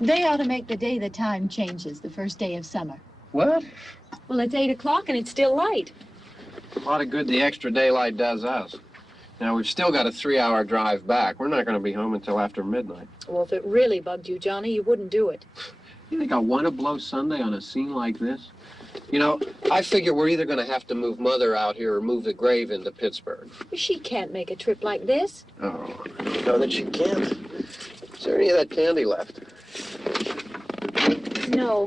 They ought to make the day the time changes, the first day of summer. What? Well, it's 8 o'clock and it's still light. A lot of good the extra daylight does us. Now, we've still got a 3-hour drive back. We're not going to be home until after midnight. Well, if it really bugged you, Johnny, you wouldn't do it. You think I want to blow Sunday on a scene like this? You know, I figure we're either going to have to move Mother out here or move the grave into Pittsburgh. She can't make a trip like this. Oh, you know that she can't. Is there any of that candy left? No.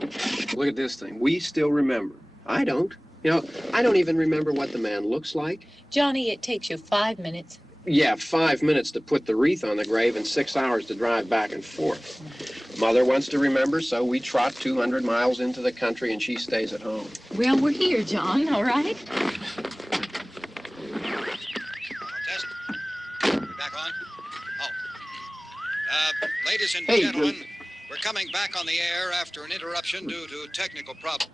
Look at this thing. We still remember. I don't. You know, I don't even remember what the man looks like. Johnny, it takes you 5 minutes. Yeah, 5 minutes to put the wreath on the grave and 6 hours to drive back and forth. Mother wants to remember, so we trot 200 miles into the country and she stays at home. Well, we're here, John, all right? Test. Back on. Ladies and Hey, gentlemen, we're coming back on the air after an interruption due to technical problems.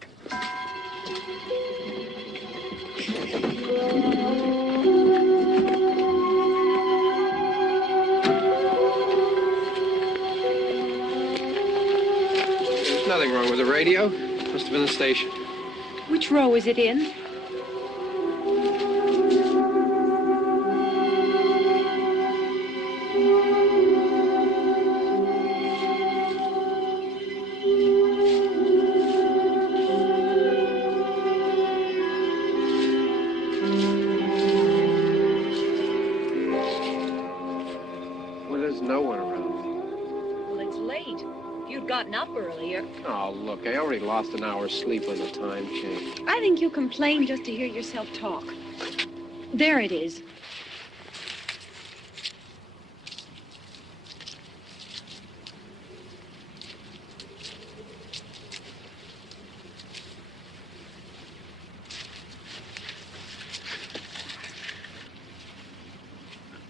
There's nothing wrong with the radio. Must have been the station. Which row is it in? Well, there's no one around. Well, it's late. If you'd gotten up earlier. Oh, look, I already lost an hour's sleep when the time changed. I think you complain just to hear yourself talk. There it is.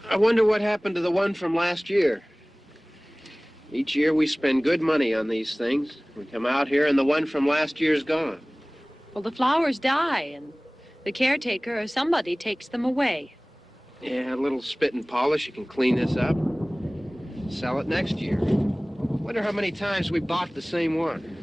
I wonder what happened to the one from last year. Each year we spend good money on these things. We come out here and the one from last year's gone. Well, the flowers die, and the caretaker or somebody takes them away. Yeah, a little spit and polish. You can clean this up. Sell it next year. Wonder how many times we bought the same one.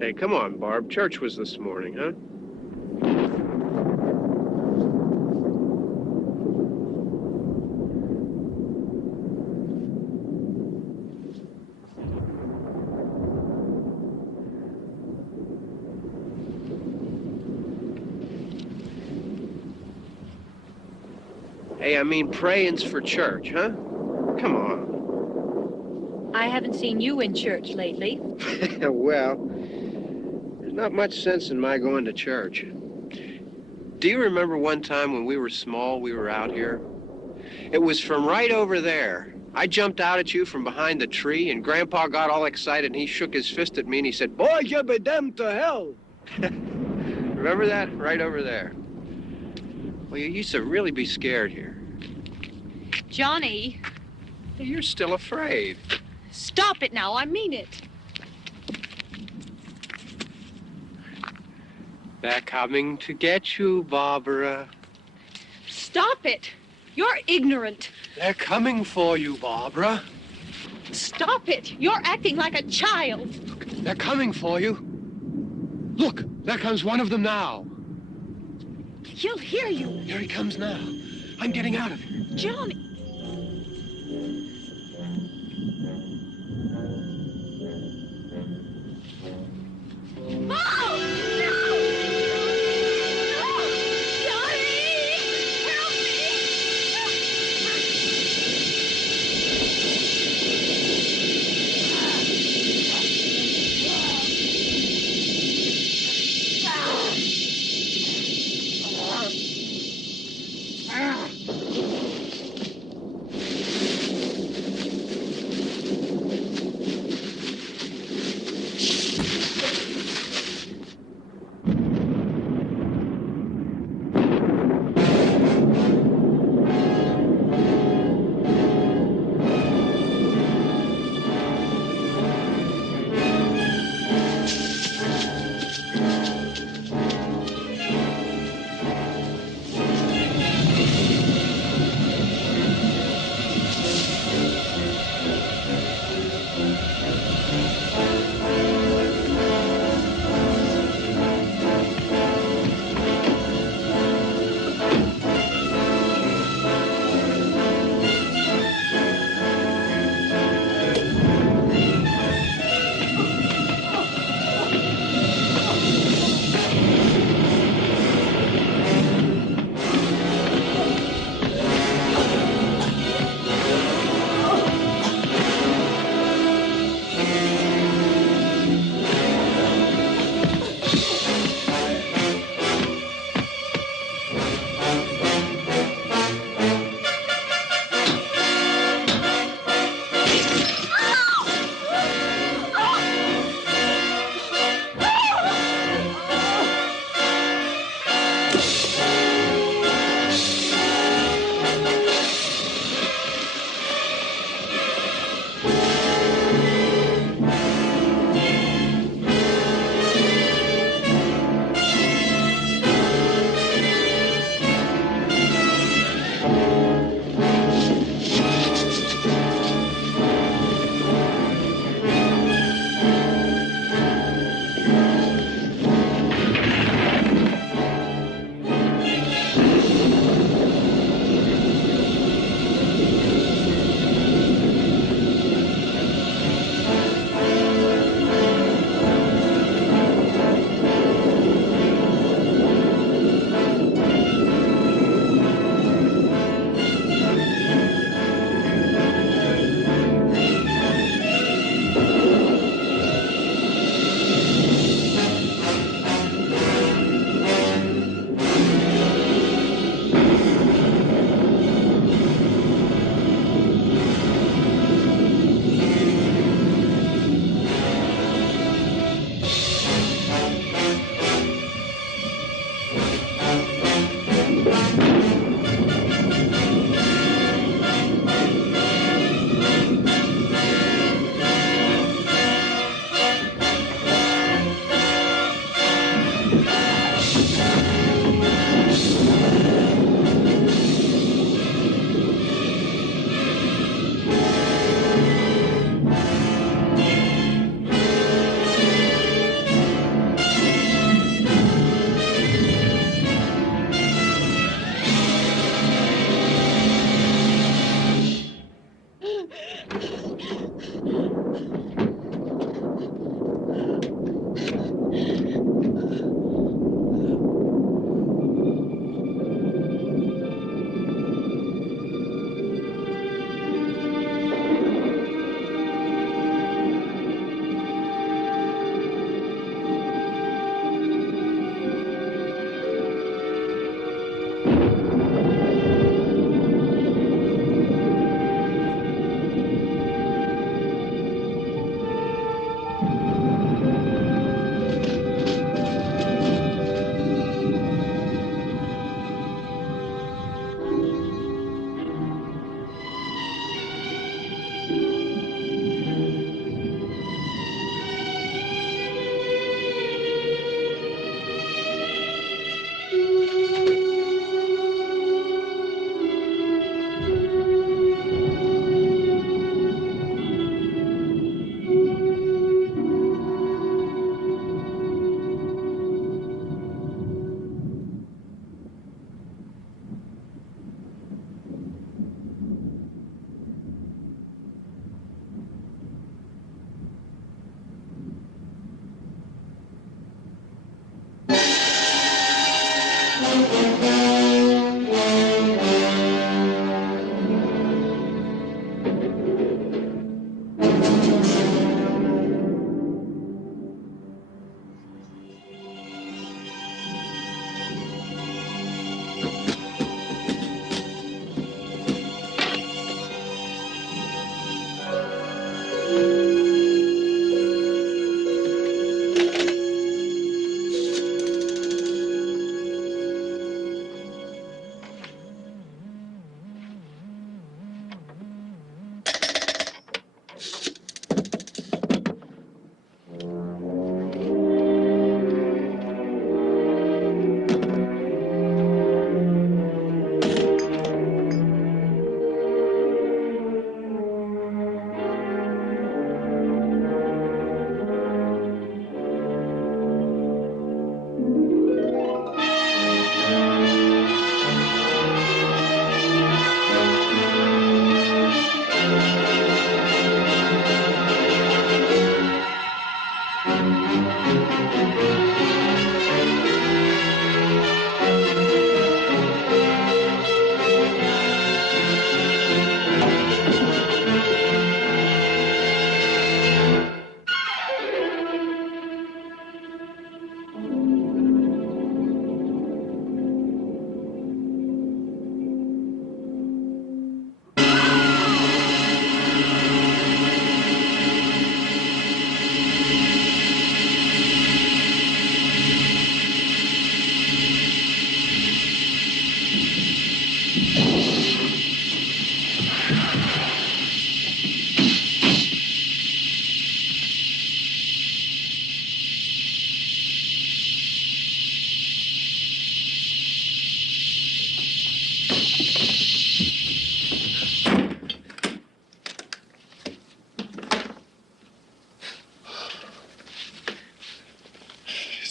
Hey, come on, Barb. Church was this morning, huh? Hey, I mean, praying's for church, huh? Come on. I haven't seen you in church lately. Well, there's not much sense in my going to church. Do you remember one time when we were small, we were out here? It was from right over there. I jumped out at you from behind the tree, and Grandpa got all excited, and he shook his fist at me, and he said, "Boy, you be damned to hell." Remember that? Right over there. Well, you used to really be scared here. Johnny. You're still afraid. Stop it now. I mean it. They're coming to get you, Barbara. Stop it. You're ignorant. They're coming for you, Barbara. Stop it. You're acting like a child. They're coming for you. Look, there comes one of them now. He'll hear you. Here he comes now. I'm getting out of here. Johnny. Oh!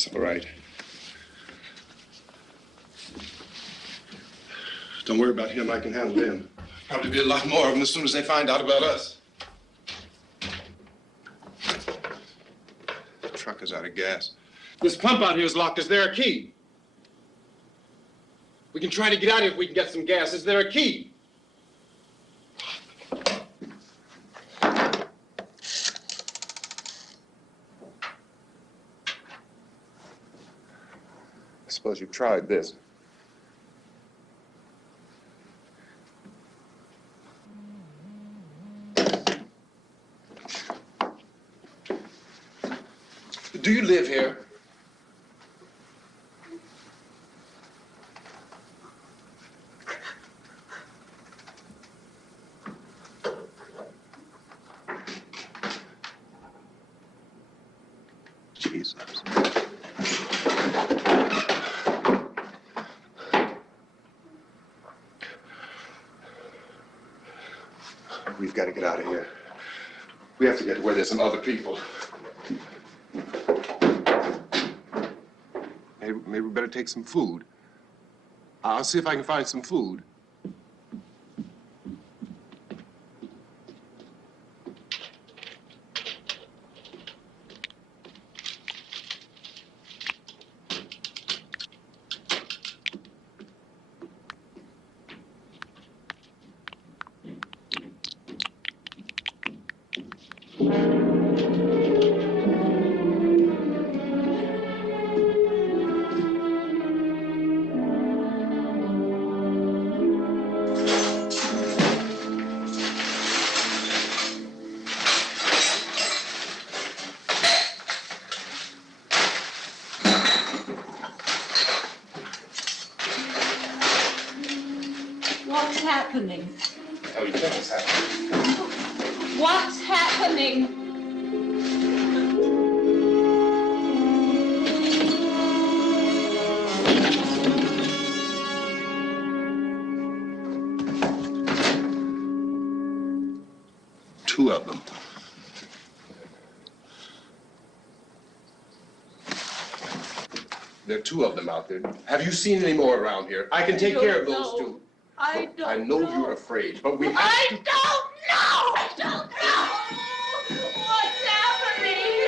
It's all right. Don't worry about him. I can handle him. Probably be a lot more of them as soon as they find out about us. The truck is out of gas. This pump out here is locked. Is there a key? We can try to get out of here if we can get some gas. Is there a key? I suppose you've tried this. Do you live here? Jesus. We've got to get out of here. We have to get to where there's some other people. Maybe we better take some food. I'll see if I can find some food. What's happening? What do you think is happening? What's happening? Two of them. There are two of them out there. Have you seen any more around here? I can take care of those two. I don't I know you're afraid, but we have to... I don't know! I don't know! What's happening?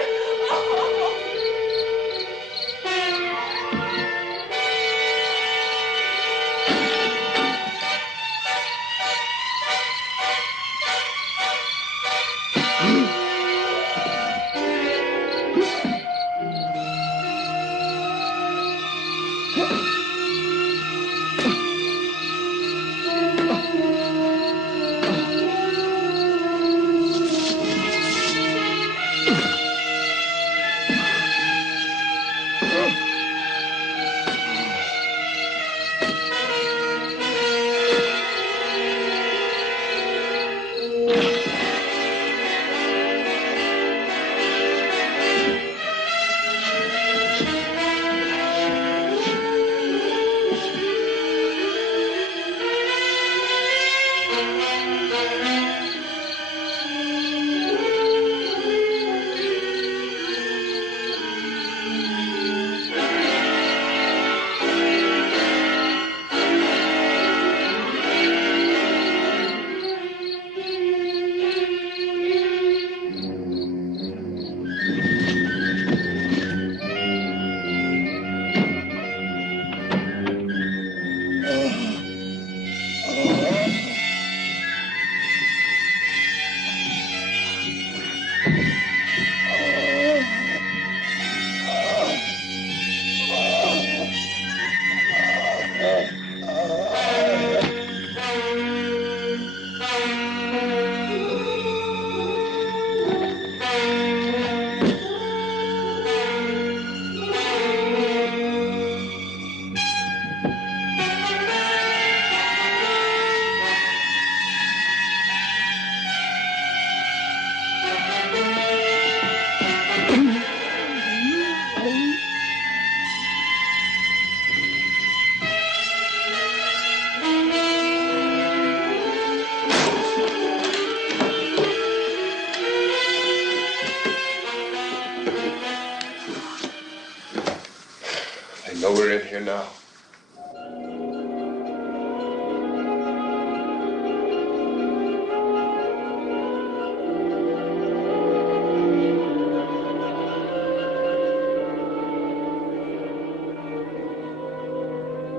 So we're in here now.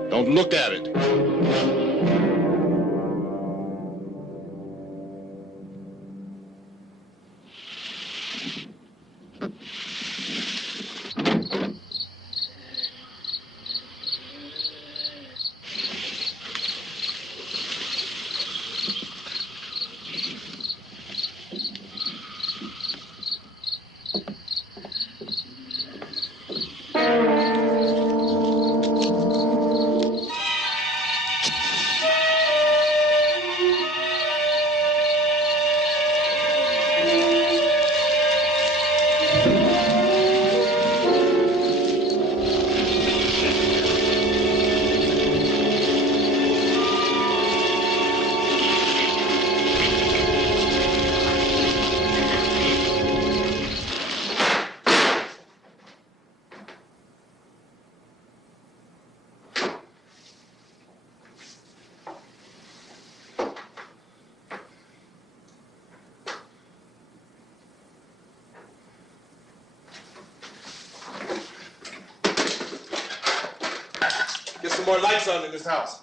Don't look at it. Get some more lights on in this house.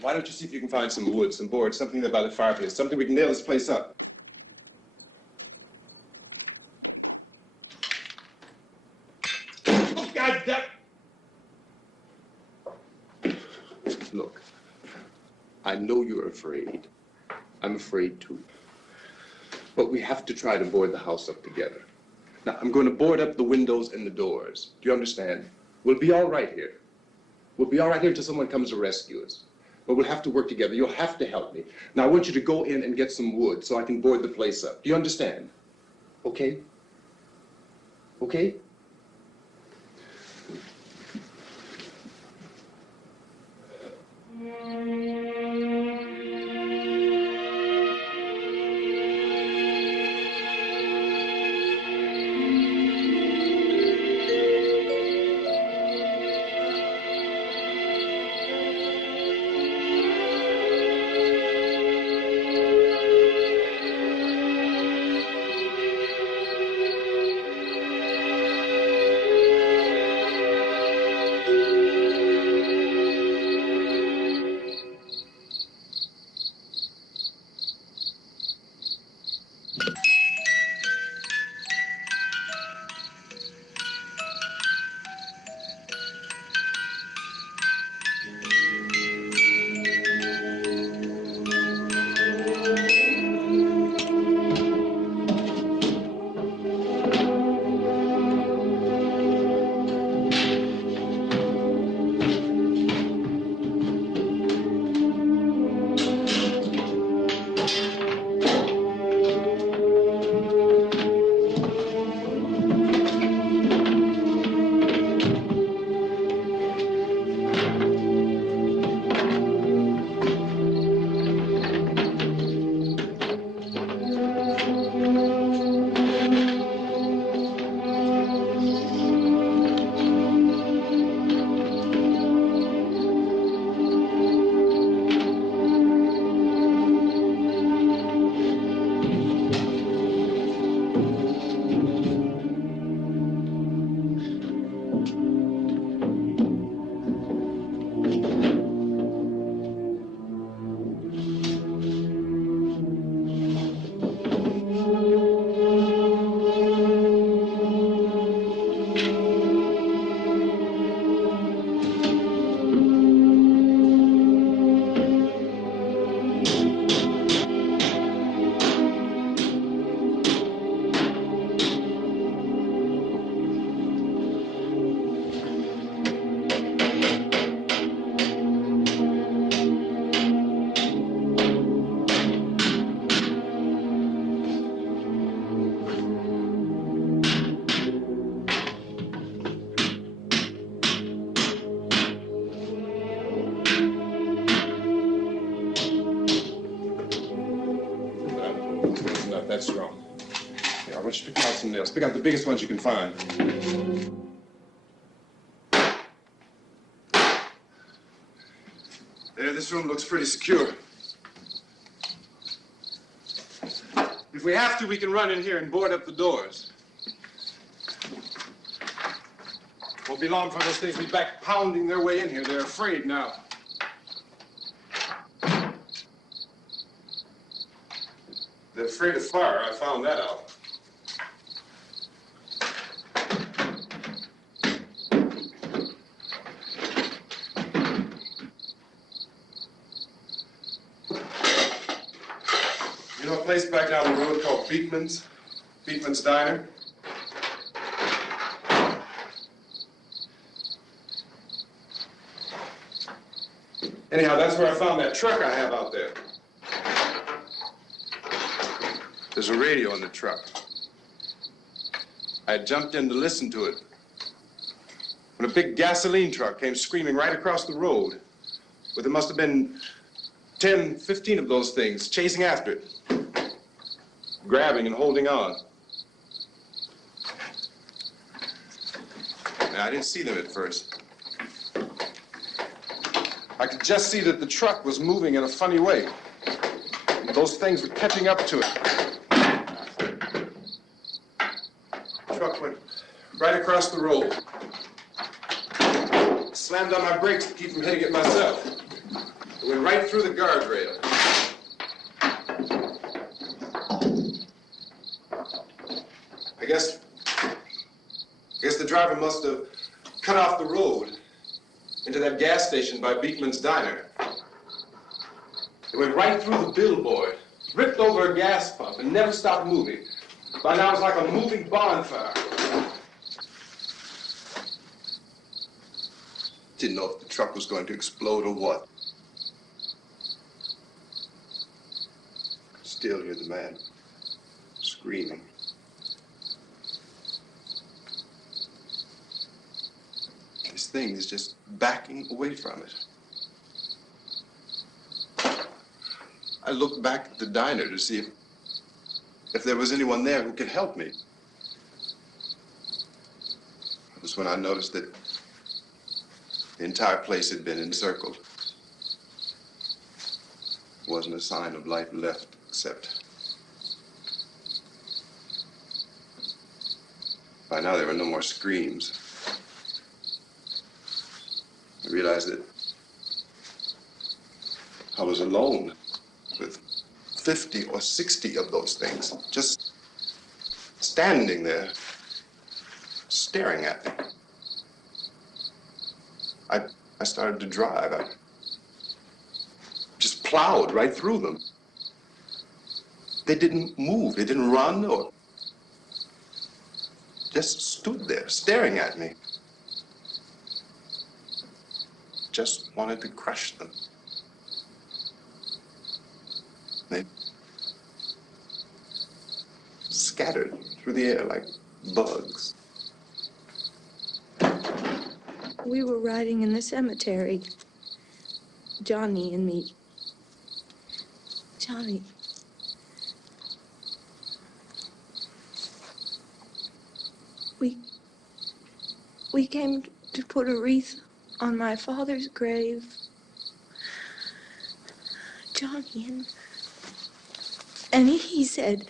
Why don't you see if you can find some wood, some boards, something by the fireplace, something we can nail this place up. Oh, God damn! Look, I know you're afraid. I'm afraid too. But we have to try to board the house up together. Now, I'm going to board up the windows and the doors. Do you understand? We'll be all right here. We'll be all right here until someone comes to rescue us. But we'll have to work together. You'll have to help me. Now, I want you to go in and get some wood so I can board the place up. Do you understand? Okay? Okay? that strong. Yeah, I want you to pick out some nails. Pick out the biggest ones you can find. There, this room looks pretty secure. If we have to, we can run in here and board up the doors. Won't be long for those things to be back pounding their way in here. They're afraid now. They're afraid of fire. I found that out. You know a place back down the road called Beekman's? Beekman's Diner? Anyhow, that's where I found that truck I have out there. There's a radio in the truck. I jumped in to listen to it when a big gasoline truck came screaming right across the road. Well, there must have been 10, 15 of those things chasing after it, grabbing and holding on. Now, I didn't see them at first. I could just see that the truck was moving in a funny way. And those things were catching up to it. The truck went right across the road. Slammed on my brakes to keep from hitting it myself. It went right through the guardrail. I guess the driver must have cut off the road into that gas station by Beekman's Diner. It went right through the billboard, ripped over a gas pump, and never stopped moving. By now, it's like a moving bonfire. Didn't know if the truck was going to explode or what. Still hear the man screaming. This thing is just backing away from it. I looked back at the diner to see if there was anyone there who could help me. It was when I noticed that the entire place had been encircled. There wasn't a sign of life left except by now there were no more screams. I realized that I was alone with 50 or 60 of those things, just standing there, staring at me. I started to drive. I just plowed right through them. They didn't move. They didn't run or just stood there staring at me. Just wanted to crush them. They scattered through the air like bugs. We were riding in the cemetery, Johnny and me. Johnny. We came to put a wreath on my father's grave. Johnny, and he said,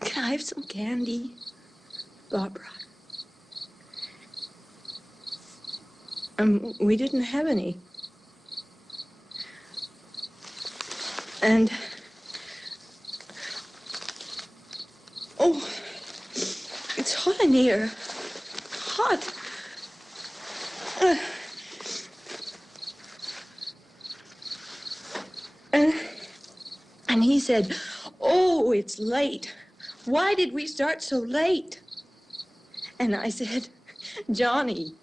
"Can I have some candy, Barbara?" We didn't have any. And, oh, it's hot in here. Hot. And he said, "Oh, it's late. Why did we start so late?" And I said, "Johnny,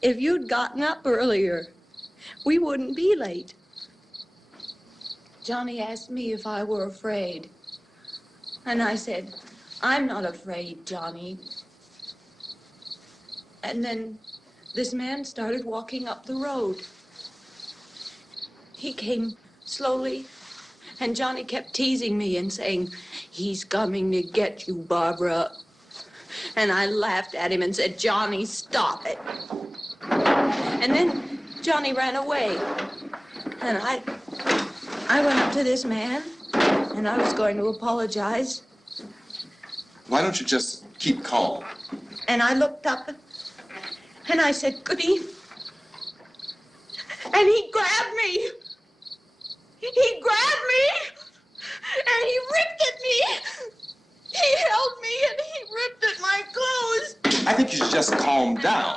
if you'd gotten up earlier, we wouldn't be late." Johnny asked me if I were afraid. And I said, "I'm not afraid, Johnny." And then this man started walking up the road. He came slowly, and Johnny kept teasing me and saying, "He's coming to get you, Barbara." And I laughed at him and said, "Johnny, stop it." And then Johnny ran away. And I went up to this man, and I was going to apologize. Why don't you just keep calm? And I looked up, and I said, "Goody." And he grabbed me. He grabbed me, and he ripped at me. He held me, and he ripped at my clothes. I think you should just calm down.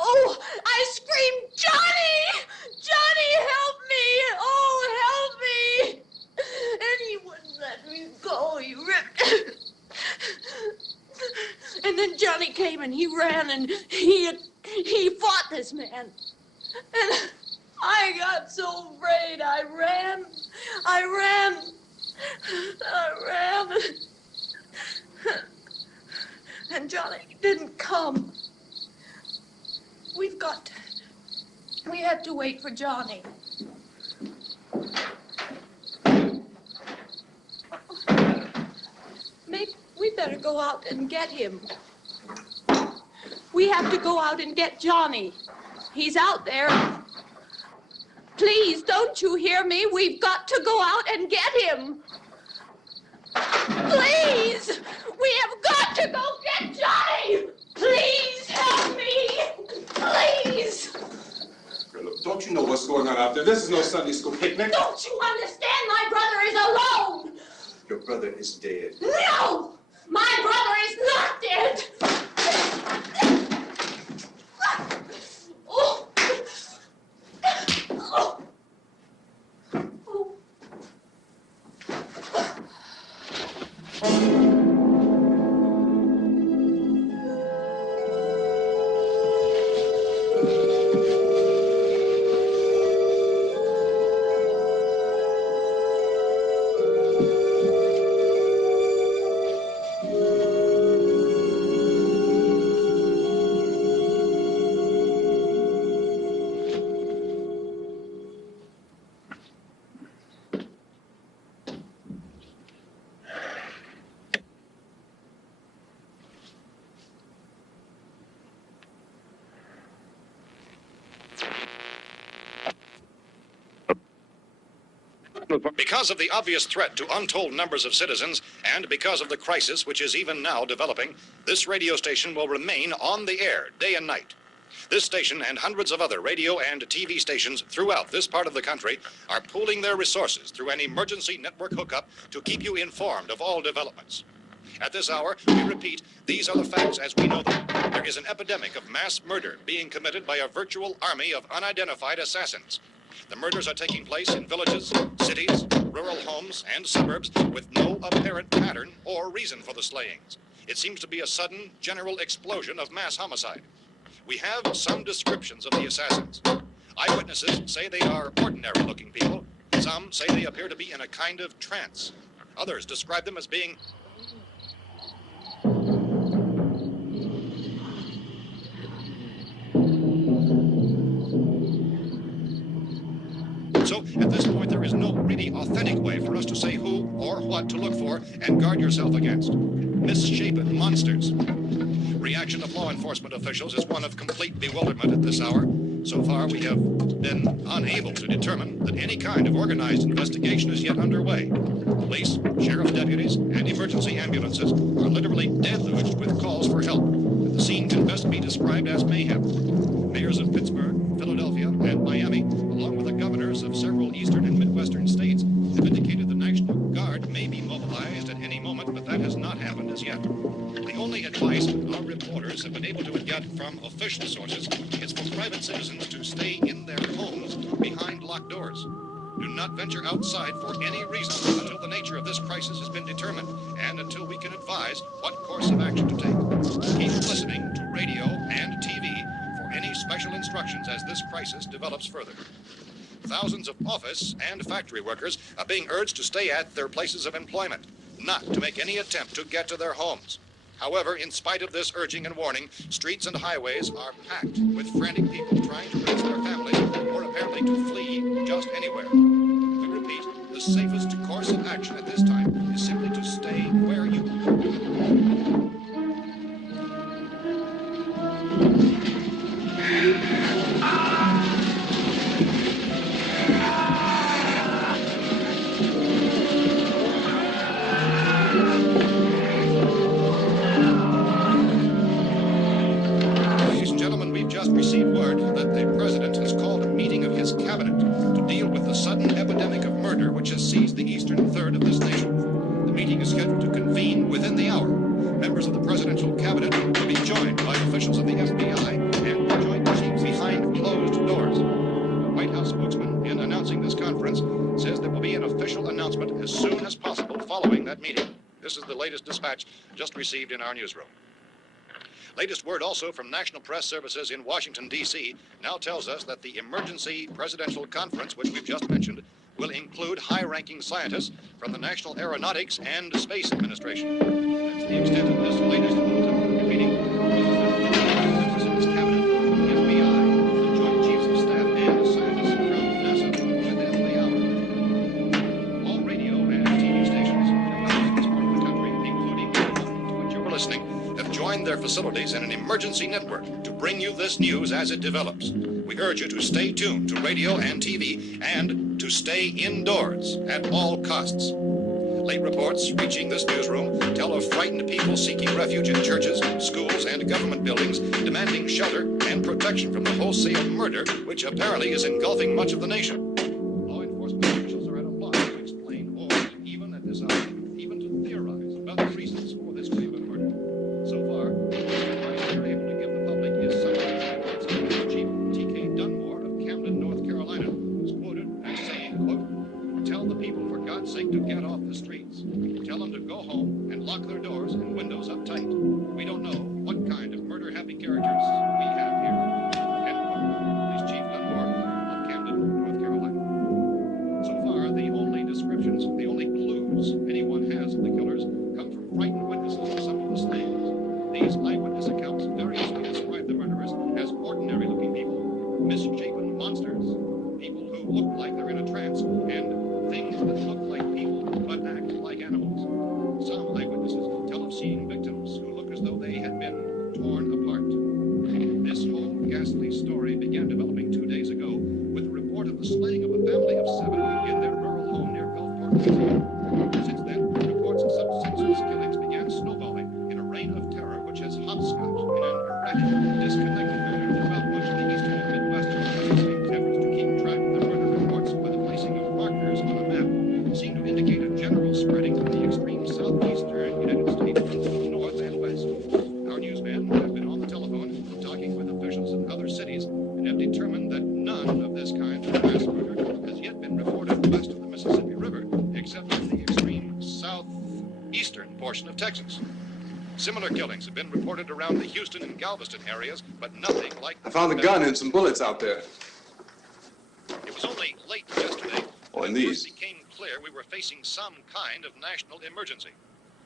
Oh, I screamed, "Johnny! Johnny, help me! Oh, help me!" And he wouldn't let me go. He ripped. And then Johnny came and he ran and he fought this man. And I got so afraid. I ran. And Johnny didn't come. We have to wait for Johnny. Maybe we better go out and get him. We have to go out and get Johnny. He's out there. Please, don't you hear me? We've got to go out and get him. Please! We have got to go get Johnny! Please help me! Please! Look, don't you know what's going on out there? This is no Sunday school picnic. Don't you understand? My brother is alone. Your brother is dead. No! My brother is not dead! Oh. Oh. Oh. Because of the obvious threat to untold numbers of citizens, and because of the crisis which is even now developing, this radio station will remain on the air day and night. This station and hundreds of other radio and TV stations throughout this part of the country are pooling their resources through an emergency network hookup to keep you informed of all developments. At this hour, we repeat, these are the facts as we know them. There is an epidemic of mass murder being committed by a virtual army of unidentified assassins. The murders are taking place in villages, cities, rural homes, and suburbs with no apparent pattern or reason for the slayings. It seems to be a sudden, general explosion of mass homicide. We have some descriptions of the assassins. Eyewitnesses say they are ordinary-looking people. Some say they appear to be in a kind of trance. Others describe them as being So, at this point, there is no really authentic way for us to say who or what to look for and guard yourself against. Misshapen monsters. Reaction of law enforcement officials is one of complete bewilderment at this hour. So far, we have been unable to determine that any kind of organized investigation is yet underway. Police, sheriff deputies, and emergency ambulances are literally deluged with calls for help. And the scene can best be described as mayhem. Mayors of Pittsburgh, Philadelphia, and Miami, along with the governors of several eastern and midwestern states, have indicated the National Guard may be mobilized at any moment, but that has not happened as yet. The only advice our reporters have been able to get from official sources is for private citizens to stay in their homes behind locked doors. Do not venture outside for any reason until the nature of this crisis has been determined and until we can advise what course of action to take. Keep listening to radio and TV for any special instructions as this crisis develops further. Thousands of office and factory workers are being urged to stay at their places of employment, not to make any attempt to get to their homes. However, in spite of this urging and warning, streets and highways are packed with frantic people trying to raise their families or apparently to flee just anywhere. We repeat, the safest course of action at this time is simply to seize the eastern third of this nation. The meeting is scheduled to convene within the hour. Members of the presidential cabinet will be joined by officials of the FBI and joint chiefs behind closed doors. The White House spokesman, in announcing this conference, says there will be an official announcement as soon as possible following that meeting. This is the latest dispatch just received in our newsroom. Latest word also from National Press Services in Washington, D.C. now tells us that the emergency presidential conference, which we've just mentioned, will include high-ranking scientists from the National Aeronautics and Space Administration. That's the extent of this latest bulletin. Meeting members of his cabinet, the FBI, the Joint Chiefs of Staff, and scientists from NASA within the hour. All radio and TV stations in this part of the country, including to which you were listening, have joined their facilities in an emergency network to bring you this news as it develops. We urge you to stay tuned to radio and TV and to stay indoors at all costs. Late reports reaching this newsroom tell of frightened people seeking refuge in churches, schools, and government buildings, demanding shelter and protection from the wholesale murder which apparently is engulfing much of the nation. Law enforcement officials are at a loss to explain or, even at this hour, even to theorize about the reasons for this wave of murder. So far, the advice they're able to give the public is something Chief T.K. Dunmore of Camden, North Carolina, who's quoted as saying, quote, "Tell the people, for God's sake, to get off the streets. Tell them to go home and lock their doors and windows up tight. We don't know what kind of murder-happy characters we have here." End quote. This Chief Dunmore of Camden, North Carolina. So far, the only descriptions, the only clues anyone has of the killers come from frightened witnesses of some of the slayings. These eyewitness accounts variously describe the murderers as ordinary-looking people, misshapen monsters, people who look like they're in a trance, and things that look like people but act like animals. Some eyewitnesses tell of seeing victims who look as though they had been torn apart. This whole ghastly story began developing 2 days ago with a report of the slaying of a family of 7 in their rural home near Gulfport, Louisiana. Since then, reports of such senseless killings began snowballing in a reign of terror which has hopscotched in an erratic, disconnected manner throughout much of the eastern and midwestern States. Efforts to keep track of the murder reports by the placing of markers on a map seem to indicate a general spreading from the extreme southeastern United States to the north and west. Our newsmen have been on the telephone talking with officials in other cities and have determined that none of this kind of mass murder has yet been reported west of the Mississippi River, except in the extreme southeastern portion of Texas. Similar killings have been reported around the Houston and Galveston areas, but nothing like... I found the gun and some bullets out there. It was only late yesterday Oh, and that it these. first became clear we were facing some kind of national emergency.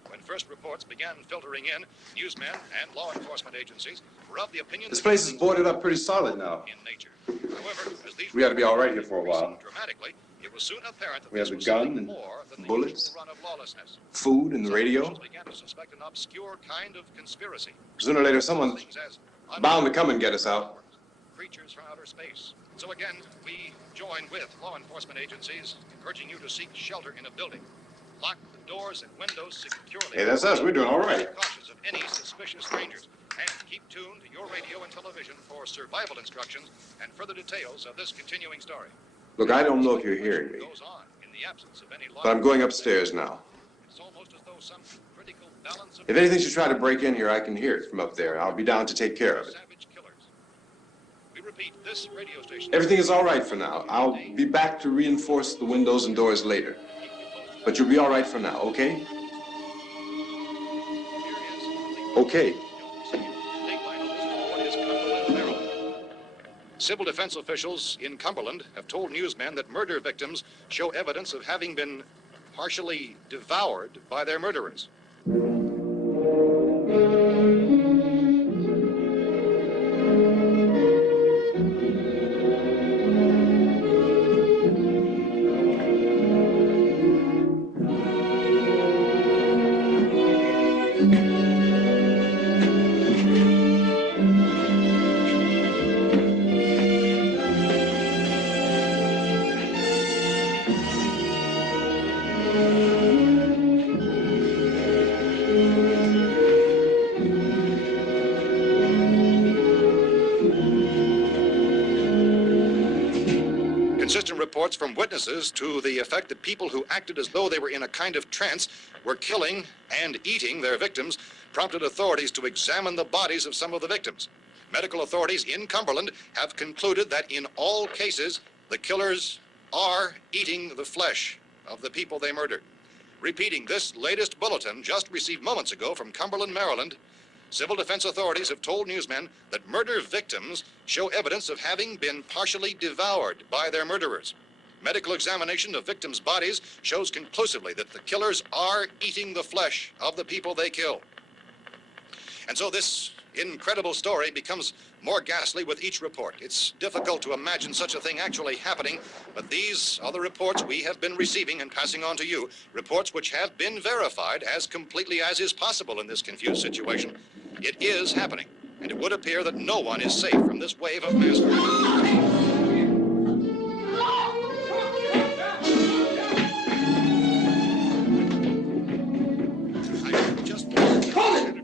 When first reports began filtering in, newsmen and law enforcement agencies were of the opinion This that place is boarded up pretty solid now. in nature. However, as these We ought to be all right here for a while. dramatically, it was soon apparent that We this have the was gun something and more than the bullets, usual run of lawlessness. food and the Some radio. officials began to suspect an obscure kind of conspiracy. Sooner or later, someone's Things as bound to come and get us out. creatures from outer space. So again, we join with law enforcement agencies urging you to seek shelter in a building. Lock the doors and windows securely. Hey, that's us. We're doing all right. Be cautious of any suspicious strangers. And keep tuned to your radio and television for survival instructions and further details of this continuing story. Look, I don't know if you're hearing me, Goes on in the absence of any but I'm going upstairs now. It's almost as though some critical balance of If anything should try to break in here, I can hear it from up there. I'll be down to take care of it. savage killers. We repeat, this radio station. Everything is all right for now. I'll be back to reinforce the windows and doors later. But you'll be all right for now, okay? Okay. Civil defense officials in Cumberland have told newsmen that murder victims show evidence of having been partially devoured by their murderers. Consistent reports from witnesses to the effect that people who acted as though they were in a kind of trance were killing and eating their victims prompted authorities to examine the bodies of some of the victims. Medical authorities in Cumberland have concluded that in all cases, the killers are eating the flesh of the people they murdered. Repeating this latest bulletin just received moments ago from Cumberland, Maryland, civil defense authorities have told newsmen that murder victims show evidence of having been partially devoured by their murderers. Medical examination of victims' bodies shows conclusively that the killers are eating the flesh of the people they kill. And so this incredible story becomes more ghastly with each report. It's difficult to imagine such a thing actually happening, but these are the reports we have been receiving and passing on to you, reports which have been verified as completely as is possible in this confused situation. It is happening, and it would appear that no one is safe from this wave of mass murder.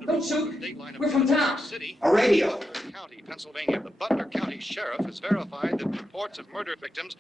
Don't shoot. We're from town. A radio. County, Pennsylvania. The Butler County Sheriff has verified that reports of murder victims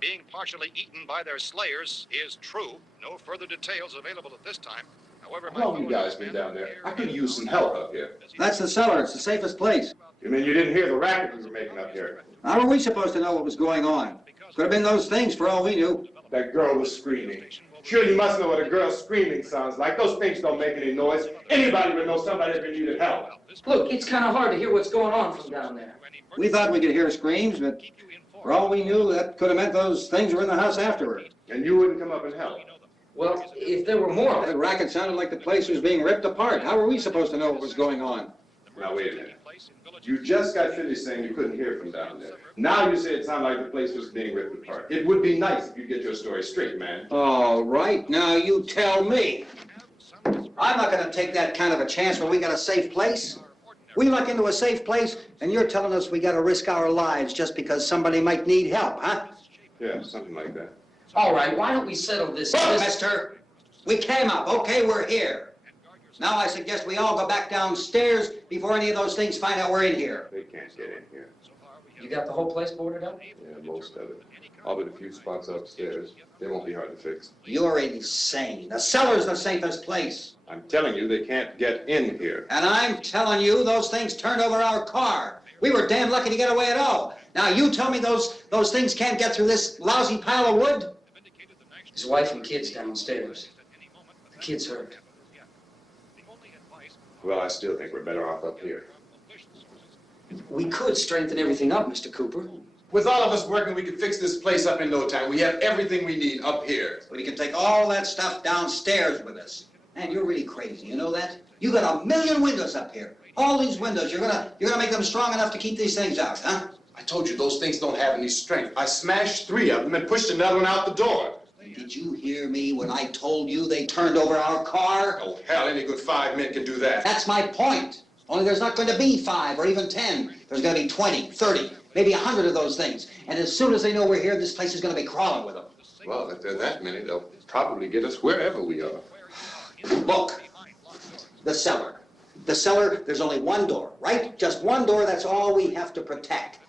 being partially eaten by their slayers is true. No further details available at this time. However, How long you guys been down there? I could use some help up here. That's the cellar. It's the safest place. You mean you didn't hear the racket we were making up here? How were we supposed to know what was going on? Could have been those things for all we knew. That girl was screaming. Sure, you must know what a girl screaming sounds like. Those things don't make any noise. Anybody would know somebody if they needed help. Look, it's kind of hard to hear what's going on from down there. We thought we could hear screams, but for all we knew, that could have meant those things were in the house afterward. And you wouldn't come up and help? Well, if there were more... The racket sounded like the place was being ripped apart. How were we supposed to know what was going on? Now, wait a minute. You just got finished saying you couldn't hear from down there. Now you say it sounded like the place was being ripped apart. It would be nice if you get your story straight, man. All right, now you tell me. I'm not going to take that kind of a chance when we got a safe place. We luck into a safe place, and you're telling us we got to risk our lives just because somebody might need help, huh? Yeah, something like that. All right, why don't we settle this... Look, mister, we came up. Okay, we're here. Now I suggest we all go back downstairs before any of those things find out we're in here. They can't get in here. You got the whole place boarded up? Yeah, most of it. All but a few spots upstairs. They won't be hard to fix. You're insane. The cellar's the safest place. I'm telling you, they can't get in here. And I'm telling you, those things turned over our car. We were damn lucky to get away at all. Now you tell me those things can't get through this lousy pile of wood? His wife and kids downstairs. The kid's hurt. Well, I still think we're better off up here. We could strengthen everything up, Mr. Cooper. With all of us working, we could fix this place up in no time. We have everything we need up here. We can take all that stuff downstairs with us. Man, you're really crazy, you know that? You got 1,000,000 windows up here. All these windows, you're gonna make them strong enough to keep these things out, huh? I told you those things don't have any strength. I smashed 3 of them and pushed another one out the door. Did you hear me when I told you they turned over our car? Oh, hell, any good 5 men can do that. That's my point. Only there's not going to be 5 or even 10. There's going to be 20, 30, maybe 100 of those things. And as soon as they know we're here, this place is going to be crawling with them. Well, if there are that many, they'll probably get us wherever we are. Look, the cellar. The cellar, there's only one door, right? Just one door, that's all we have to protect.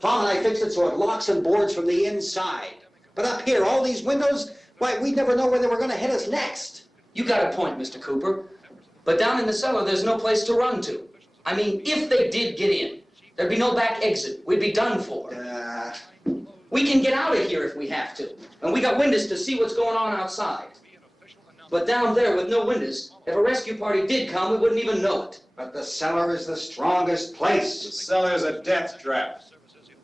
Tom and I fixed it so it locks and boards from the inside. But up here, all these windows, why, we'd never know where they were going to hit us next. You got a point, Mr. Cooper. But down in the cellar, there's no place to run to. I mean, if they did get in, there'd be no back exit. We'd be done for. We can get out of here if we have to. And we got windows to see what's going on outside. But down there with no windows, if a rescue party did come, we wouldn't even know it. But the cellar is the strongest place. The cellar is a death trap.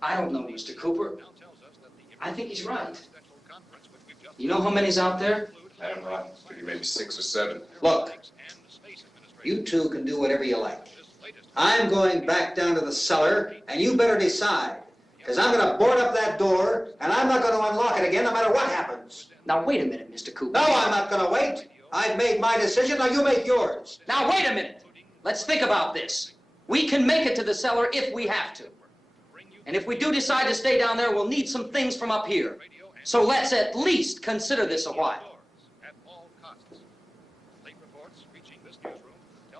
I don't know, Mr. Cooper. I think he's right. You know how many's out there? I don't know. Maybe 6 or 7. Look, you two can do whatever you like. I'm going back down to the cellar, and you better decide. Because I'm going to board up that door, and I'm not going to unlock it again no matter what happens. Now, wait a minute, Mr. Cooper. No, I'm not going to wait. I've made my decision, now you make yours. Now, wait a minute. Let's think about this. We can make it to the cellar if we have to. And if we do decide to stay down there, we'll need some things from up here. So let's at least consider this a while.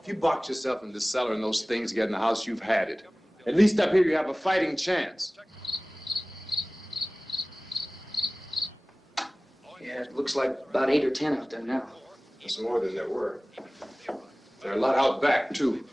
If you box yourself in this cellar and those things get in the house, you've had it. At least up here you have a fighting chance. Yeah, it looks like about 8 or 10 out there now. There's more than there were. There are a lot out back, too.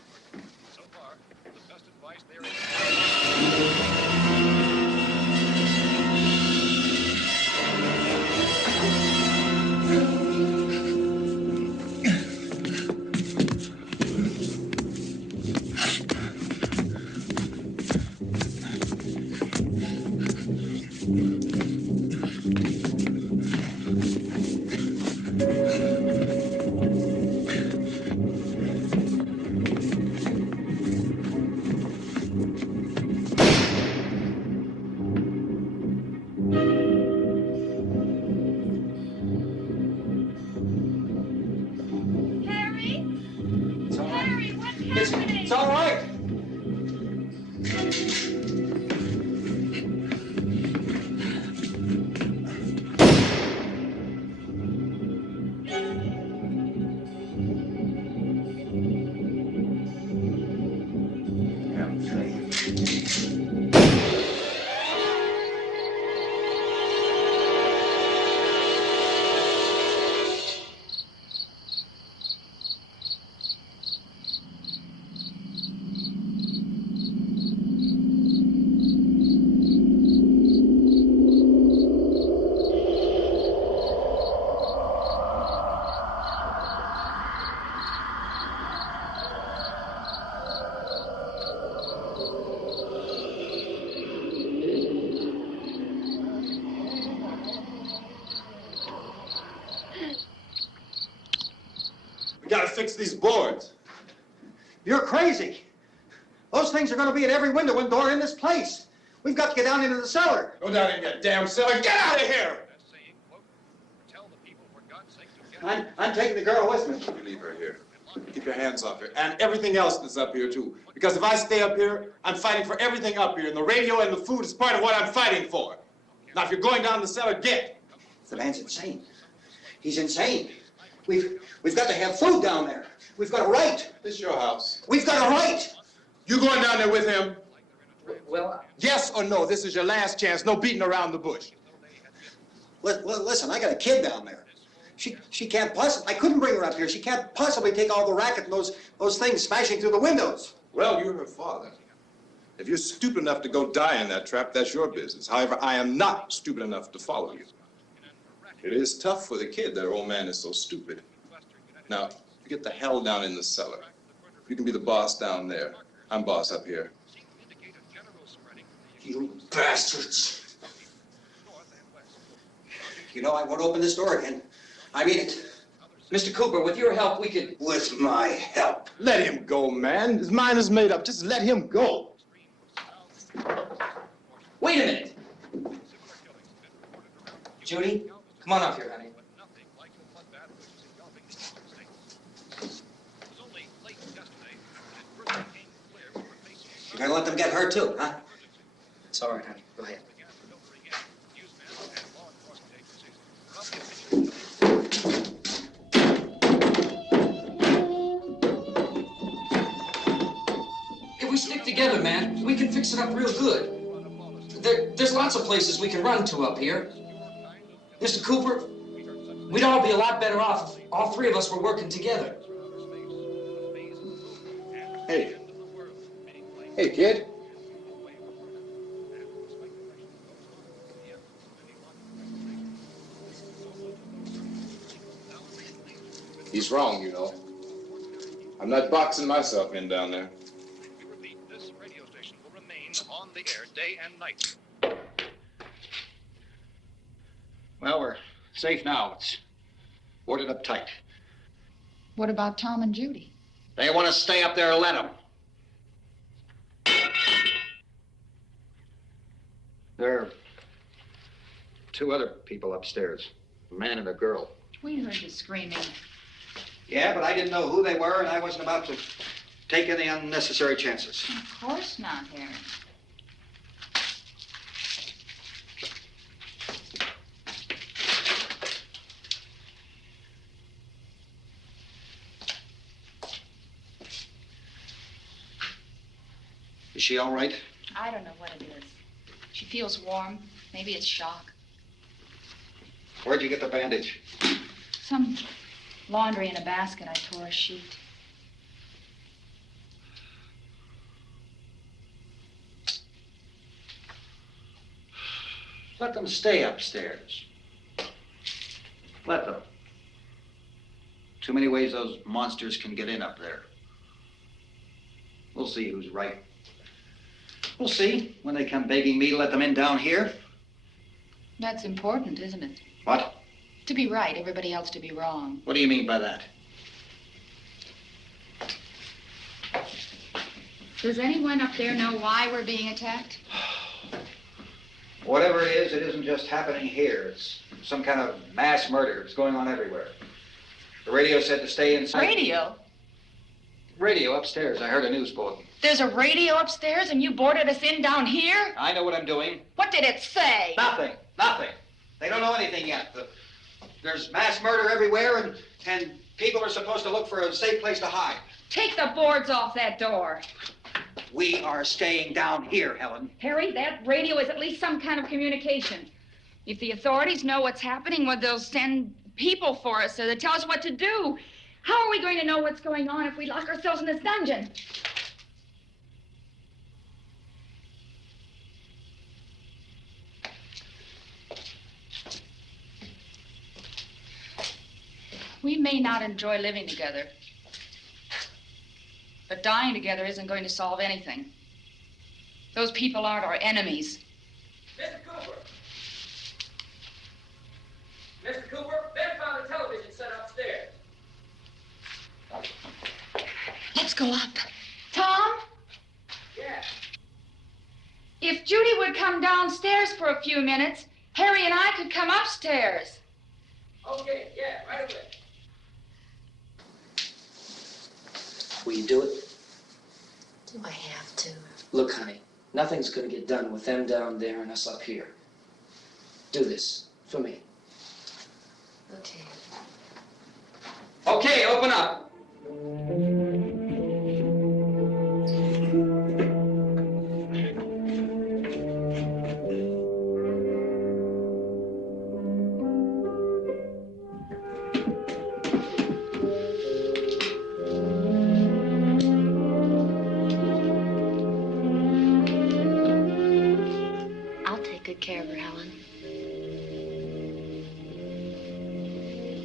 It's all right. We gotta fix these boards. You're crazy. Those things are going to be at every window and door in this place. We've got to get down into the cellar. Go down in that damn cellar. Get out of here! I'm taking the girl with me. You leave her here. Keep your hands off her. And everything else that's up here, too. Because if I stay up here, I'm fighting for everything up here. And the radio and the food is part of what I'm fighting for. Now, if you're going down the cellar, get. The man's insane. He's insane. We've got to have food down there. We've got a right. This is your house. We've got a right. You going down there with him? Well, Yes or no? This is your last chance. No beating around the bush. Listen, I got a kid down there. She can't possibly, I couldn't bring her up here. She can't possibly take all the racket and those things smashing through the windows. Well, you're her father. If you're stupid enough to go die in that trap, that's your business. However, I am not stupid enough to follow you. It is tough for the kid that old man is so stupid. Now, you get the hell down in the cellar. You can be the boss down there. I'm boss up here. You bastards. You know, I won't open this door again. I mean it. Mr. Cooper, with your help, we could... With my help. Let him go, man. His mind is made up. Just let him go. Wait a minute. Judy, come on up here, honey. You're gonna let them get hurt too, huh? It's all right, honey. Go ahead. If we stick together, man, we can fix it up real good. There's lots of places we can run to up here. Mr. Cooper, we'd all be a lot better off if all three of us were working together. Hey. Hey, kid. He's wrong, you know. I'm not boxing myself in down there. We repeat, this radio station will remain on the air day and night. Well, we're safe now. It's boarded up tight. What about Tom and Judy? They want to stay up there, let them. There are two other people upstairs, a man and a girl. We heard you screaming. Yeah, but I didn't know who they were, and I wasn't about to take any unnecessary chances. Of course not, Harry. Is she all right? I don't know what it is. She feels warm. Maybe it's shock. Where'd you get the bandage? Some laundry in a basket. I tore a sheet. Let them stay upstairs. Let them. Too many ways those monsters can get in up there. We'll see who's right. We'll see when they come begging me to let them in down here. That's important, isn't it? What? To be right, everybody else to be wrong. What do you mean by that? Does anyone up there know why we're being attacked? Whatever it isn't just happening here. It's some kind of mass murder. It's going on everywhere. The radio said to stay inside. Radio? Radio upstairs. I heard a news bulletin. There's a radio upstairs and you boarded us in down here? I know what I'm doing. What did it say? Nothing. Nothing. They don't know anything yet. There's mass murder everywhere, and people are supposed to look for a safe place to hide. Take the boards off that door. We are staying down here, Helen. Harry, that radio is at least some kind of communication. If the authorities know what's happening, well, they'll send people for us so they tell us what to do. How are we going to know what's going on if we lock ourselves in this dungeon? We may not enjoy living together, but dying together isn't going to solve anything. Those people aren't our enemies. Mr. Cooper! Mr. Cooper, Ben found the television set upstairs. Let's go up. Tom? Yeah. If Judy would come downstairs for a few minutes, Harry and I could come upstairs. Okay, yeah, right away. Will you do it? Do I have to? Look, honey, nothing's gonna get done with them down there and us up here. Do this for me. Okay. Okay, open up. I'll take good care of her, Helen.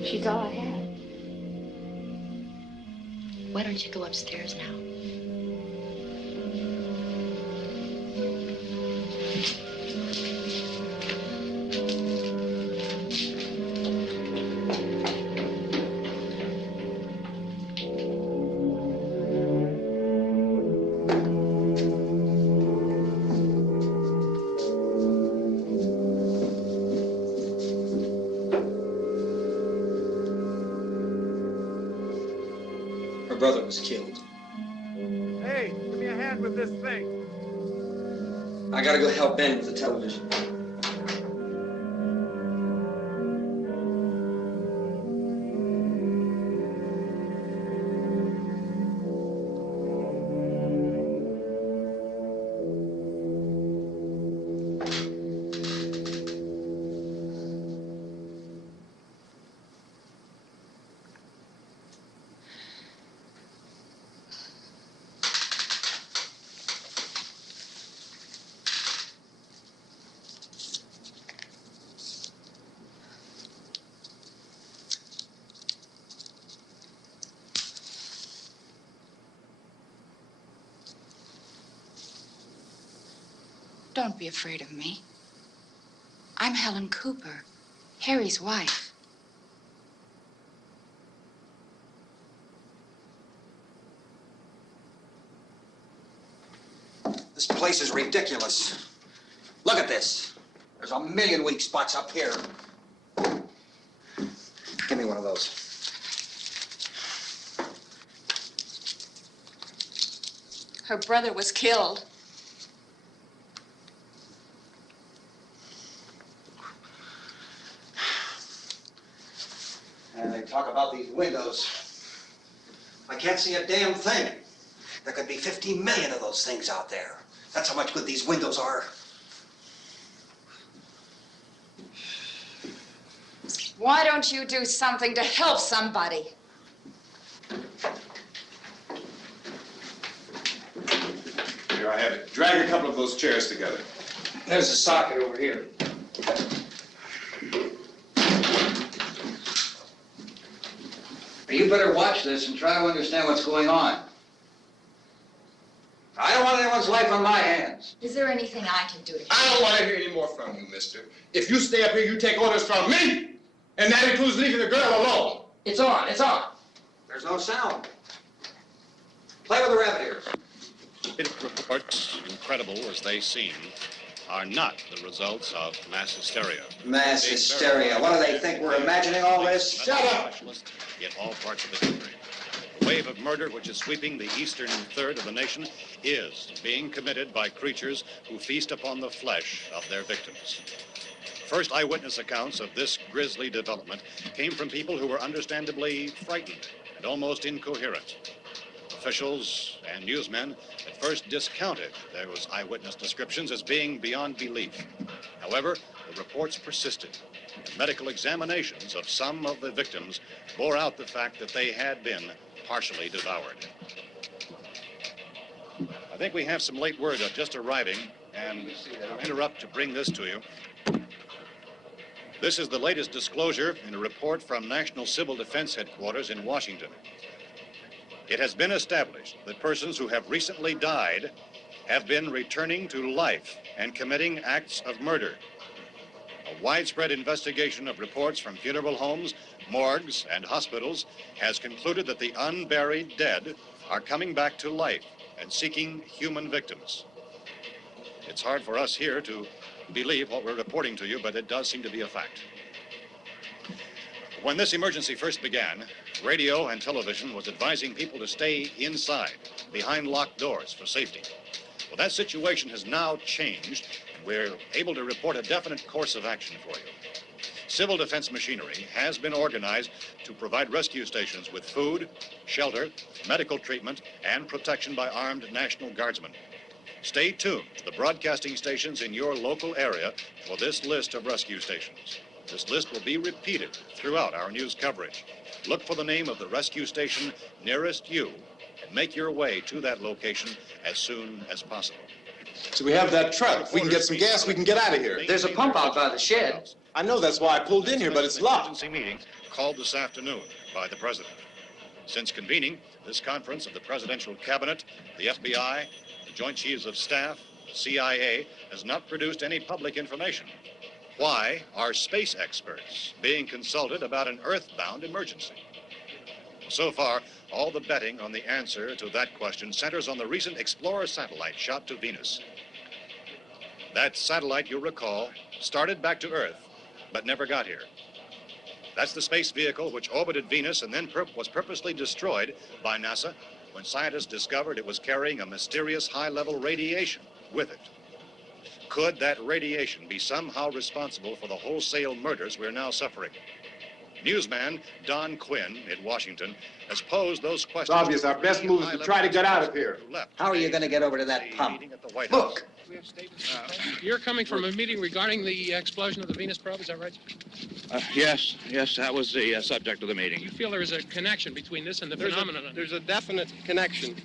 She's all I have. Why don't you go upstairs now? Her brother was killed. Hey, give me a hand with this thing. I gotta go help Ben with the television. Don't be afraid of me. I'm Helen Cooper, Harry's wife. This place is ridiculous. Look at this. There's a million weak spots up here. Give me one of those. Her brother was killed. And they talk about these windows. I can't see a damn thing. There could be 15 million of those things out there. That's how much good these windows are. Why don't you do something to help somebody? Here I have it. Drag a couple of those chairs together. There's a socket over here. You better watch this and try to understand what's going on. I don't want anyone's life on my hands. Is there anything I can do to help? I don't want to hear any more from you, mister. If you stay up here, you take orders from me. And that includes leaving the girl alone. It's on, it's on. There's no sound. Play with the rabbit ears. Reports, incredible as they seem, are not the results of mass hysteria. Mass hysteria. What do they think? We're imagining all this? Shut up! In all parts of the country. The wave of murder which is sweeping the eastern third of the nation is being committed by creatures who feast upon the flesh of their victims. First eyewitness accounts of this grisly development came from people who were understandably frightened and almost incoherent. Officials and newsmen at first discounted those eyewitness descriptions as being beyond belief. However, the reports persisted, and medical examinations of some of the victims bore out the fact that they had been partially devoured. I think we have some late word just arriving, and I'll interrupt to bring this to you. This is the latest disclosure in a report from National Civil Defense Headquarters in Washington. It has been established that persons who have recently died have been returning to life and committing acts of murder. A widespread investigation of reports from funeral homes, morgues, and hospitals has concluded that the unburied dead are coming back to life and seeking human victims. It's hard for us here to believe what we're reporting to you, but it does seem to be a fact. When this emergency first began, radio and television was advising people to stay inside, behind locked doors for safety. Well, that situation has now changed, and we're able to report a definite course of action for you. Civil defense machinery has been organized to provide rescue stations with food, shelter, medical treatment, and protection by armed National Guardsmen. Stay tuned to the broadcasting stations in your local area for this list of rescue stations. This list will be repeated throughout our news coverage. Look for the name of the rescue station nearest you and make your way to that location as soon as possible. So we have that truck. If we can get some gas, we can get out of here. There's a pump out by the shed. I know, that's why I pulled in here, but it's locked. Emergency meeting called this afternoon by the president. Since convening this conference of the presidential cabinet, the FBI, the Joint Chiefs of Staff, the CIA has not produced any public information. Why are space experts being consulted about an earthbound emergency? So far, all the betting on the answer to that question centers on the recent Explorer satellite shot to Venus. That satellite, you'll recall, started back to Earth, but never got here. That's the space vehicle which orbited Venus and then was purposely destroyed by NASA when scientists discovered it was carrying a mysterious high-level radiation with it. Could that radiation be somehow responsible for the wholesale murders we're now suffering? Newsman Don Quinn in Washington has posed those questions. It's obvious our best move is to try to get out of here. How are you going to get over to that pump? Look! You're coming from a meeting regarding the explosion of the Venus probe, is that right? Yes, that was the subject of the meeting. You feel there is a connection between this and the phenomenon? There's a definite connection.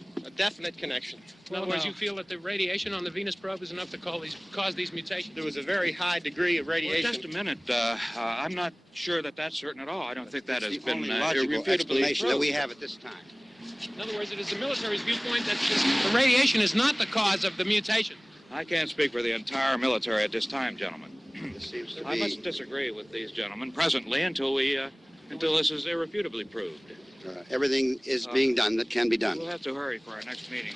In other words, you feel that the radiation on the Venus probe is enough to cause these mutations? There was a very high degree of radiation. Well, just a minute. I'm not sure that that's certain at all. I don't think that has been logical irrefutably explanation that proved. we have at this time. In other words, it is the military's viewpoint that the radiation is not the cause of the mutation. I can't speak for the entire military at this time, gentlemen. This seems to I be... must disagree with these gentlemen presently until this is irrefutably proved. everything is being done that can be done. We'll have to hurry for our next meeting.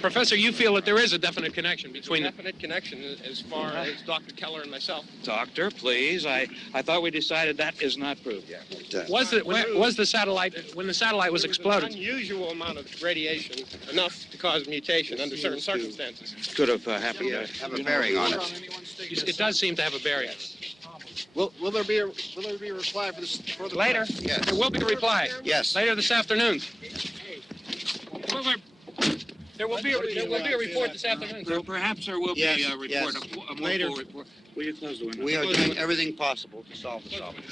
Professor, you feel that there is a definite connection between a definite connection as far as Dr. Keller and myself. Doctor, please. I thought we decided that is not proved yet. Was the satellite, when the satellite was exploded? An unusual amount of radiation, enough to cause mutation under certain circumstances. Could have happened. Have a bearing on it. It does seem to have a bearing. Will there be a reply for this? Later? Yes. There will be a reply. Yes. Later this afternoon. There will be a report this afternoon. Perhaps there will be a report, yes. a more Later. full report. Will you close the window? We are doing everything possible to solve the problem.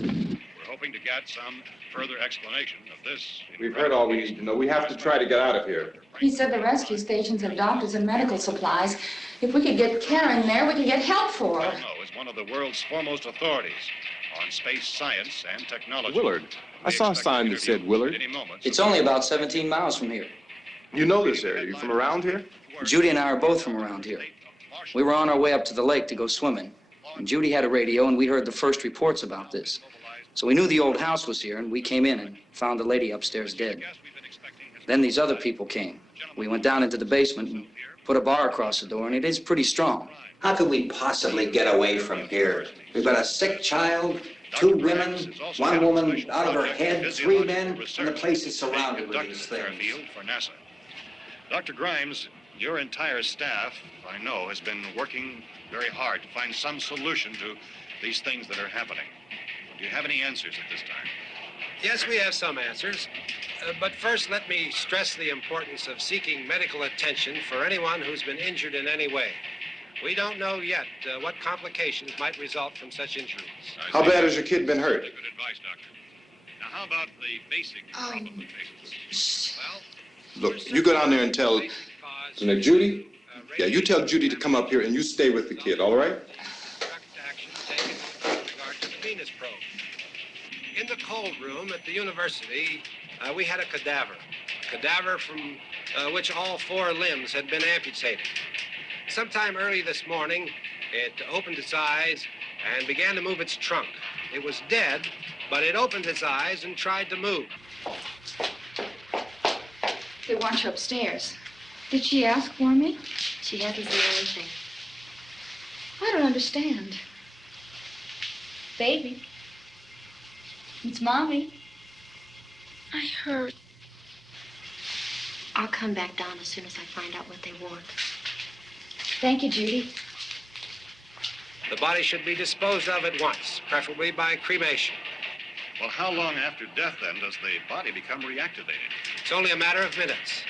We're hoping to get some further explanation of this. We've heard all we need to know. We have to try to get out of here. He said the rescue stations have doctors and medical supplies. If we could get care in there, we could get help for her. Belno is one of the world's foremost authorities on space science and technology. Willard. I saw a sign that said Willard. It's only about 17 miles from here. You know this area. You from around here? Judy and I are both from around here. We were on our way up to the lake to go swimming, and Judy had a radio, and we heard the first reports about this. So we knew the old house was here, and we came in and found the lady upstairs dead. Then these other people came. We went down into the basement and put a bar across the door, and it is pretty strong. How could we possibly get away from here? We've got a sick child, 2 women, 1 woman out of her head, 3 men, and the place is surrounded with these things. For NASA. Dr. Grimes, your entire staff, I know, has been working very hard to find some solution to these things that are happening. Do you have any answers at this time? Yes, we have some answers. But first, let me stress the importance of seeking medical attention for anyone who's been injured in any way. We don't know yet what complications might result from such injuries. How bad has your kid been hurt? Good advice, Doctor. Now, how about the basic problem of patients? Well, Look, you go down there and tell Judy? Yeah, you tell Judy to come up here and you stay with the kid, all right? Action taken with regard to the Venus probe. In the cold room at the university, we had a cadaver from which all 4 limbs had been amputated. Sometime early this morning, it opened its eyes and began to move its trunk. It was dead, but it opened its eyes and tried to move. They want you upstairs. Did she ask for me? She hasn't seen anything. I don't understand. Baby. It's Mommy. I heard. I'll come back down as soon as I find out what they want. Thank you, Judy. The body should be disposed of at once, preferably by cremation. Well, how long after death, then, does the body become reactivated? It's only a matter of minutes.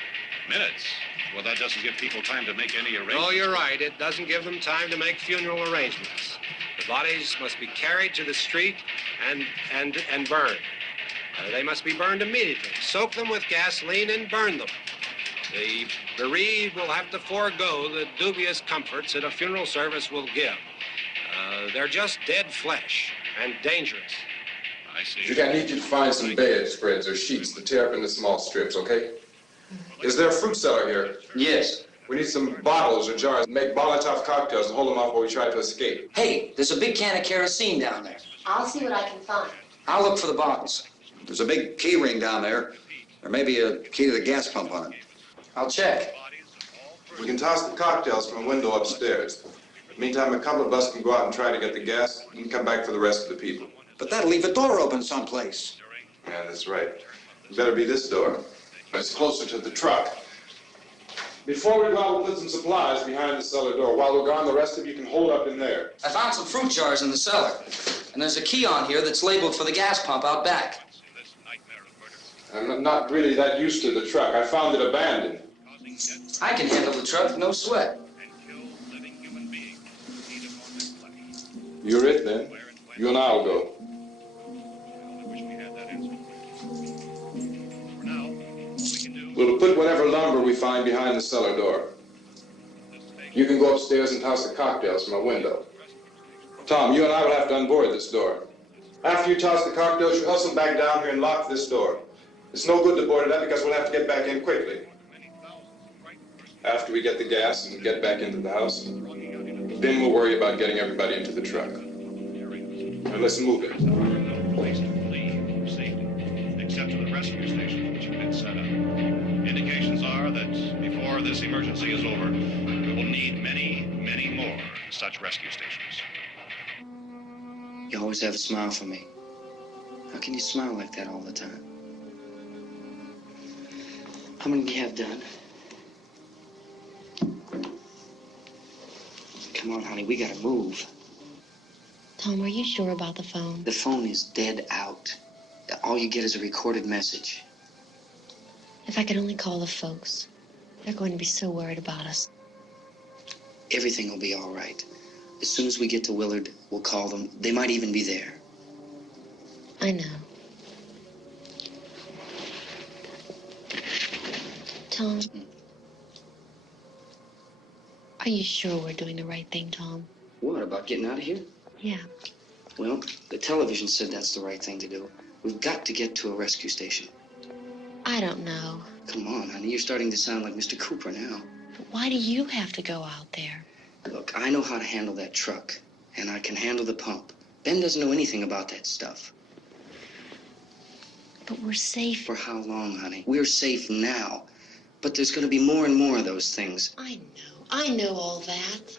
Minutes? Well, that doesn't give people time to make any arrangements. Oh, you're right. It doesn't give them time to make funeral arrangements. The bodies must be carried to the street and burned. They must be burned immediately. Soak them with gasoline and burn them. The bereaved will have to forego the dubious comforts that a funeral service will give. They're just dead flesh and dangerous. I see. Judy, I need you to find some bedspreads or sheets to tear up into small strips, okay? Is there a fruit cellar here? Yes. We need some bottles or jars. Make Molotov cocktails and hold them off while we try to escape. Hey, there's a big can of kerosene down there. I'll see what I can find. I'll look for the bottles. There's a big key ring down there. There may be a key to the gas pump on it. I'll check. We can toss the cocktails from a window upstairs. Meantime, a couple of us can go out and try to get the gas and come back for the rest of the people. But that'll leave a door open someplace. Yeah, that's right. It better be this door. It's closer to the truck. Before we go out, we'll put some supplies behind the cellar door. While we're gone, the rest of you can hold up in there. I found some fruit jars in the cellar. And there's a key on here that's labeled for the gas pump out back. I'm not really that used to the truck. I found it abandoned. I can handle the truck, no sweat. You're it, then. You and I'll go. We'll put whatever lumber we find behind the cellar door. You can go upstairs and toss the cocktails from a window. Tom, you and I will have to unboard this door. After you toss the cocktails, you hustle back down here and lock this door. It's no good to board it up because we'll have to get back in quickly. After we get the gas and get back into the house, then we'll worry about getting everybody into the truck. Now let's move it. Place to flee safely, except to the rescue station which have been set up. Indications are that before this emergency is over, we will need many, many more such rescue stations. You always have a smile for me. How can you smile like that all the time? How many do you have done? Come on, honey, we gotta move. Tom, are you sure about the phone? The phone is dead out. All you get is a recorded message. If I could only call the folks. They're going to be so worried about us. Everything will be all right. As soon as we get to Willard, we'll call them. They might even be there. I know. Tom, are you sure we're doing the right thing, Tom? What, about getting out of here? Yeah. Well, the television said that's the right thing to do. We've got to get to a rescue station. I don't know. Come on, honey. You're starting to sound like Mr. Cooper now. But why do you have to go out there? Look, I know how to handle that truck, and I can handle the pump. Ben doesn't know anything about that stuff. But we're safe. For how long, honey? We're safe now. But there's going to be more and more of those things. I know all that.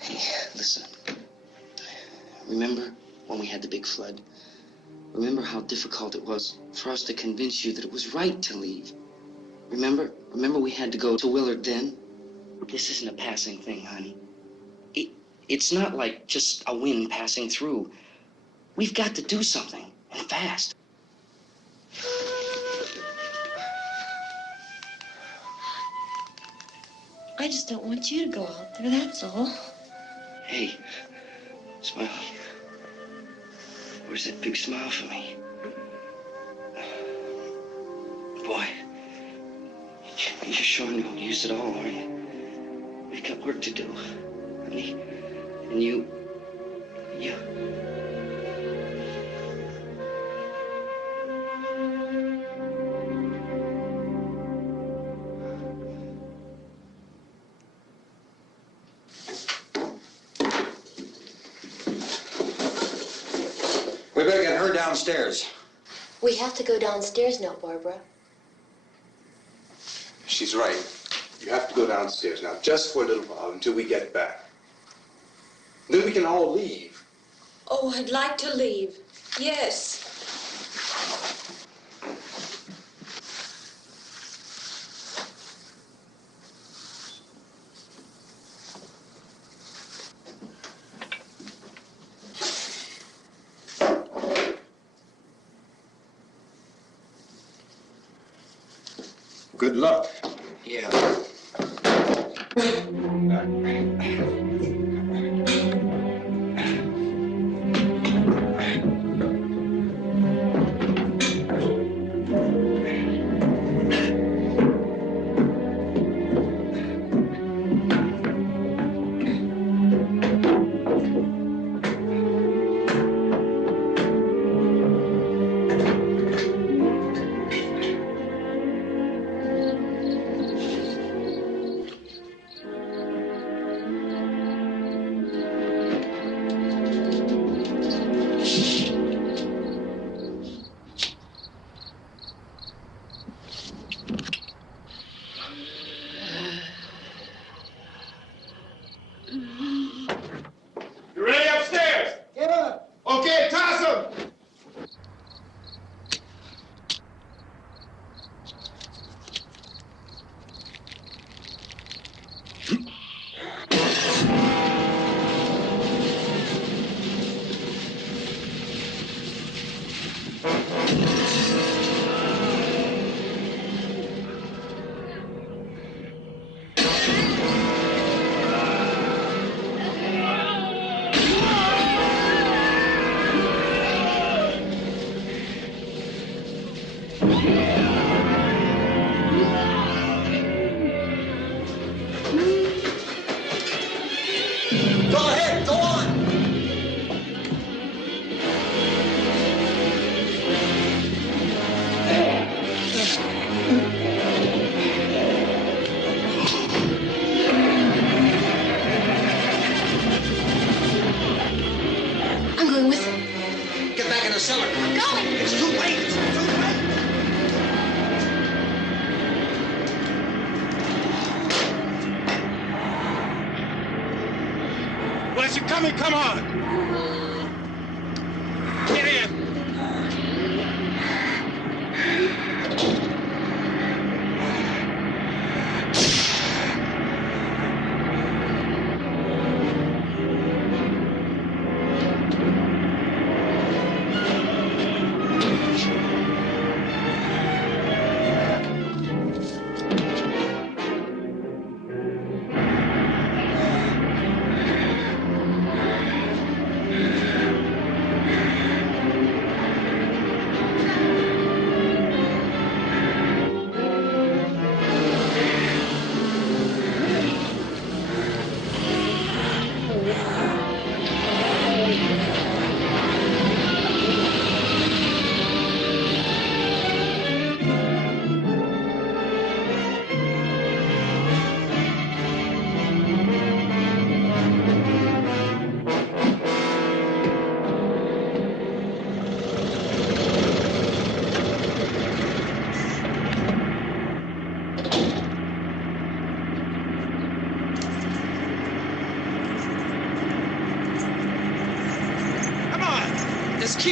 Hey, listen. Remember when we had the big flood? Remember how difficult it was for us to convince you that it was right to leave? Remember we had to go to Willard then? This isn't a passing thing, honey. It's not like just a wind passing through. We've got to do something, and fast. I just don't want you to go out there, that's all. Hey, smile. Where's that big smile for me? Boy, you're showing no use at all, aren't you? We've got work to do, honey. And you... We better get her downstairs. We have to go downstairs now, Barbara. She's right. You have to go downstairs now, just for a little while, until we get back. Then we can all leave. Oh, I'd like to leave. Yes. Good luck. Yeah. You ready upstairs? Yeah. Okay, toss them. Go ahead, go on. I'm going with him. Get back in the cellar. I'm going. It's too late. It's too late. Unless you're coming, come on. Get in.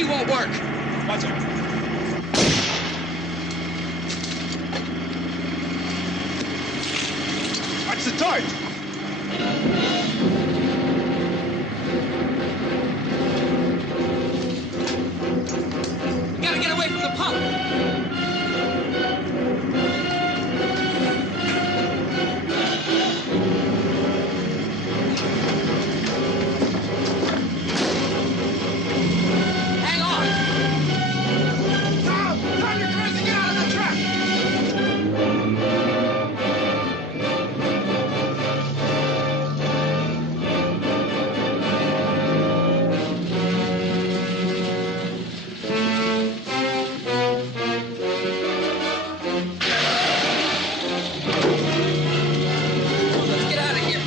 key won't work. Watch it. Watch the torch. We gotta get away from the pump. Hang on. Tom, you're crazy. Get out of the trap. Let's get out of here.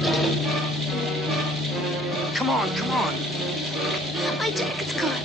Come on, come on. My jacket's caught.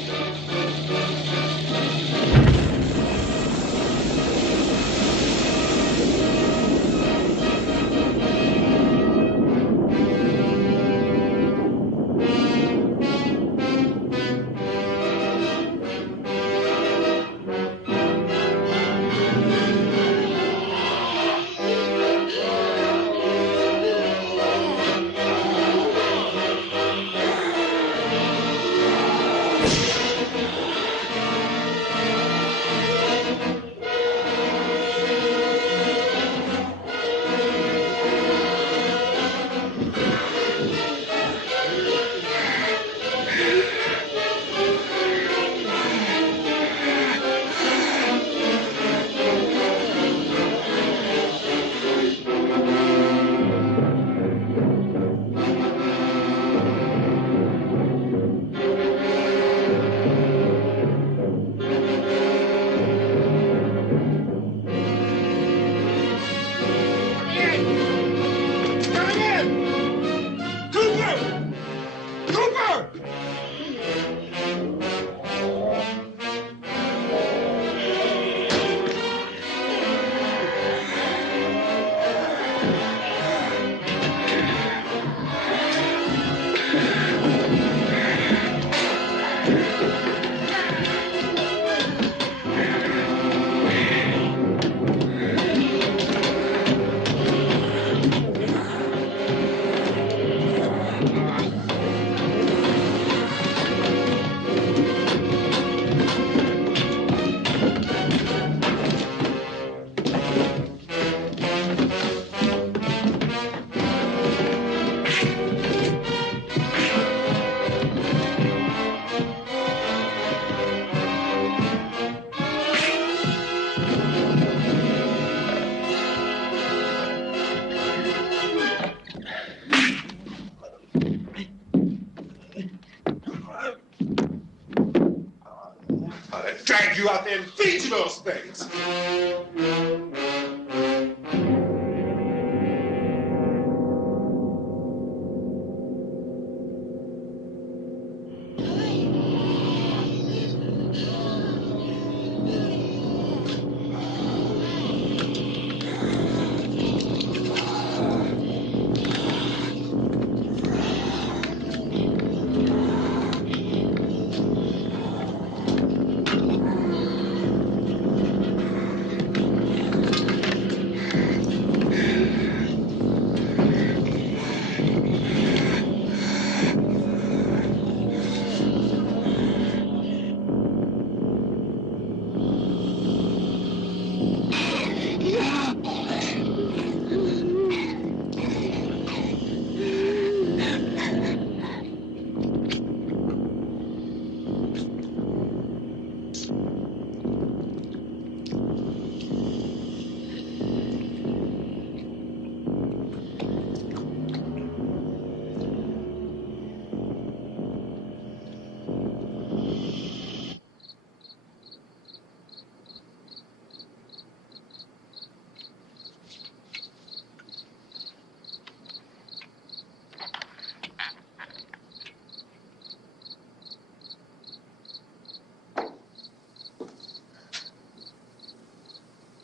Drag you out there and feed you those things.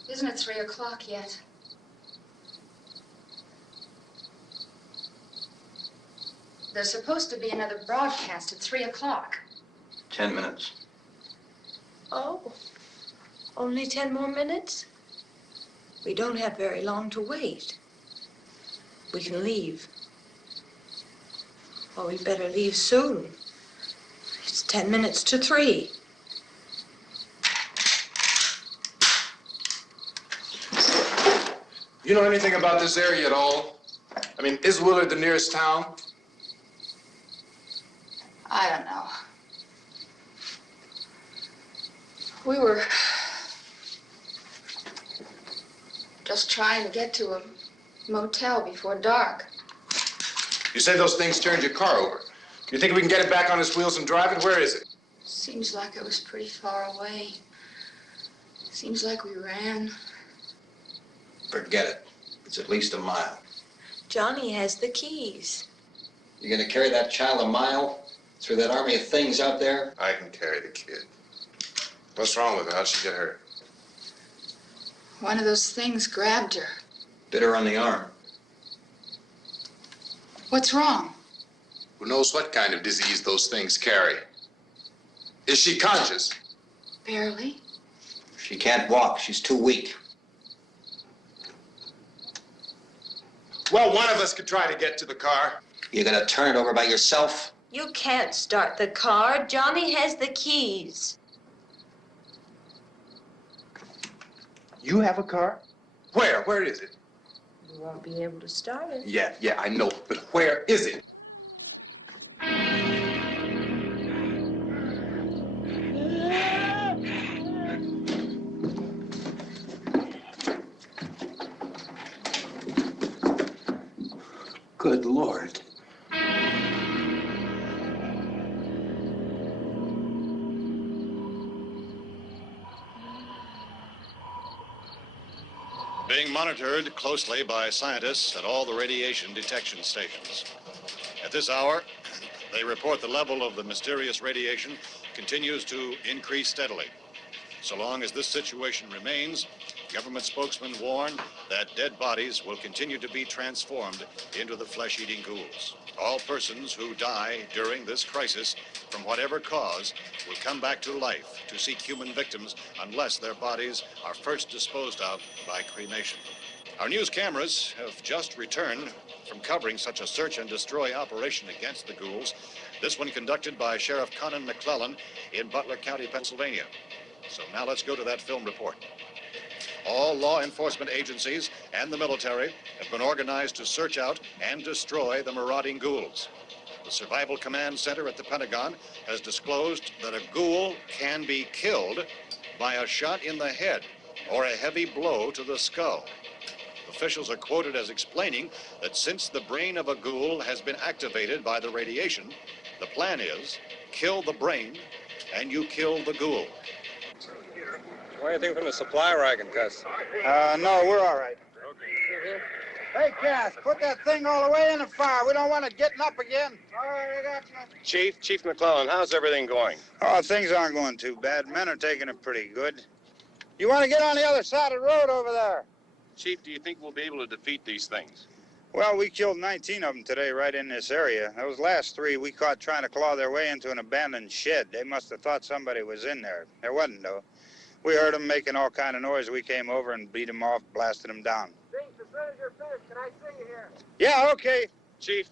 Isn't it 3 o'clock yet? There's supposed to be another broadcast at 3 o'clock. 10 minutes. Oh, only 10 more minutes? We don't have very long to wait. We can leave. Well, we'd better leave soon. It's 10 minutes to 3. You know anything about this area at all? I mean, is Willard the nearest town? I don't know. We were just trying to get to a motel before dark. You say those things turned your car over. You think we can get it back on its wheels and drive it? Where is it? Seems like it was pretty far away. Seems like we ran. Forget it. It's at least a mile. Johnny has the keys. You're gonna carry that child a mile through that army of things out there? I can carry the kid. What's wrong with her? How'd she get hurt? One of those things grabbed her. Bit her on the arm. What's wrong? Who knows what kind of disease those things carry? Is she conscious? Barely. She can't walk. She's too weak. Well, one of us could try to get to the car. You gonna turn it over by yourself? You can't start the car. Johnny has the keys. You have a car? Where? Where is it? You won't be able to start it. Yeah, I know. But where is it? Good Lord. Being monitored closely by scientists at all the radiation detection stations. At this hour, they report the level of the mysterious radiation continues to increase steadily. So long as this situation remains, government spokesmen warn that dead bodies will continue to be transformed into the flesh-eating ghouls. All persons who die during this crisis, from whatever cause, will come back to life to seek human victims unless their bodies are first disposed of by cremation. Our news cameras have just returned from covering such a search and destroy operation against the ghouls, this one conducted by Sheriff Conan McClellan in Butler County, Pennsylvania. So now let's go to that film report. All law enforcement agencies and the military have been organized to search out and destroy the marauding ghouls. The Survival Command Center at the Pentagon has disclosed that a ghoul can be killed by a shot in the head or a heavy blow to the skull. Officials are quoted as explaining that since the brain of a ghoul has been activated by the radiation, the plan is kill the brain and you kill the ghoul. Anything from the supplier I can test? No, we're all right. Hey, Cass, put that thing all the way in the fire. We don't want it getting up again. All right, I got you. Chief McClellan, how's everything going? Oh, things aren't going too bad. Men are taking it pretty good. You want to get on the other side of the road over there? Chief, do you think we'll be able to defeat these things? Well, we killed 19 of them today right in this area. Those last 3 we caught trying to claw their way into an abandoned shed. They must have thought somebody was in there. There wasn't, though. We heard them making all kind of noise. We came over and beat them off, blasted them down. As soon as you're finished, can I see you here? Yeah, okay. Chief,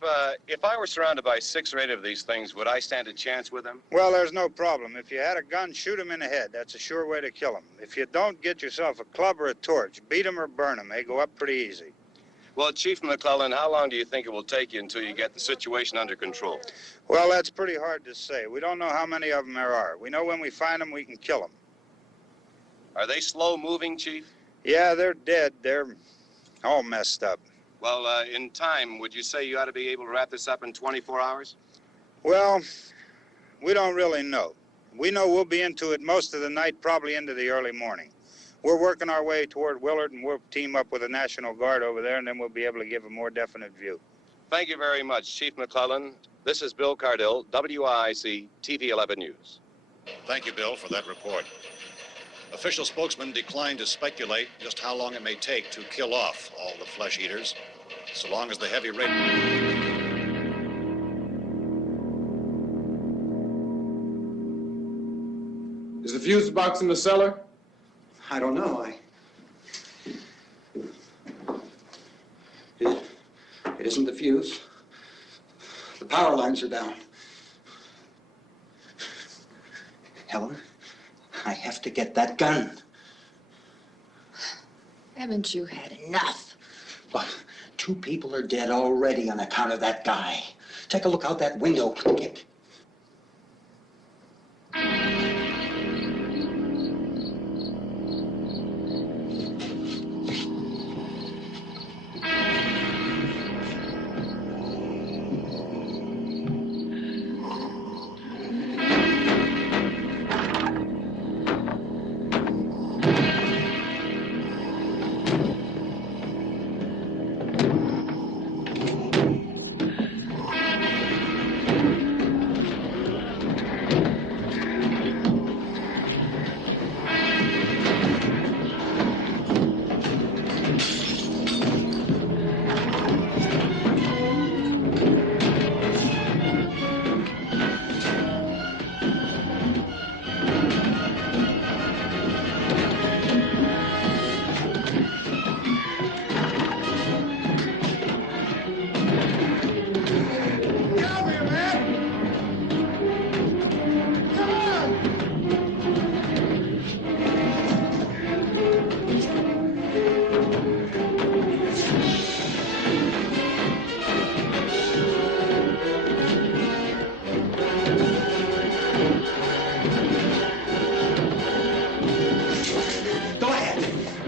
if I were surrounded by 6 or 8 of these things, would I stand a chance with them? Well, there's no problem. If you had a gun, shoot them in the head. That's a sure way to kill them. If you don't, get yourself a club or a torch. Beat them or burn them. They go up pretty easy. Well, Chief McClellan, how long do you think it will take you until you get the situation under control? Well, that's pretty hard to say. We don't know how many of them there are. We know when we find them, we can kill them. Are they slow-moving, Chief? Yeah, they're dead. They're all messed up. Well, in time, would you say you ought to be able to wrap this up in 24 hours? Well, we don't really know. We know we'll be into it most of the night, probably into the early morning. We're working our way toward Willard, and we'll team up with the National Guard over there, and then we'll be able to give a more definite view. Thank you very much, Chief McClellan. This is Bill Cardill, WIC TV 11 News. Thank you, Bill, for that report. Official spokesman declined to speculate just how long it may take to kill off all the flesh eaters, so long as the heavy rain. Is the fuse box in the cellar? I don't know. It isn't the fuse. The power lines are down. Helen, I have to get that gun. Haven't you had enough? But 2 people are dead already on account of that guy. Take a look out that window. Get.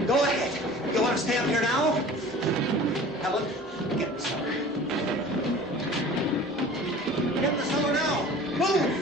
Go ahead. You want to stay up here now? Helen, get in the cellar. Get in the cellar now. Move!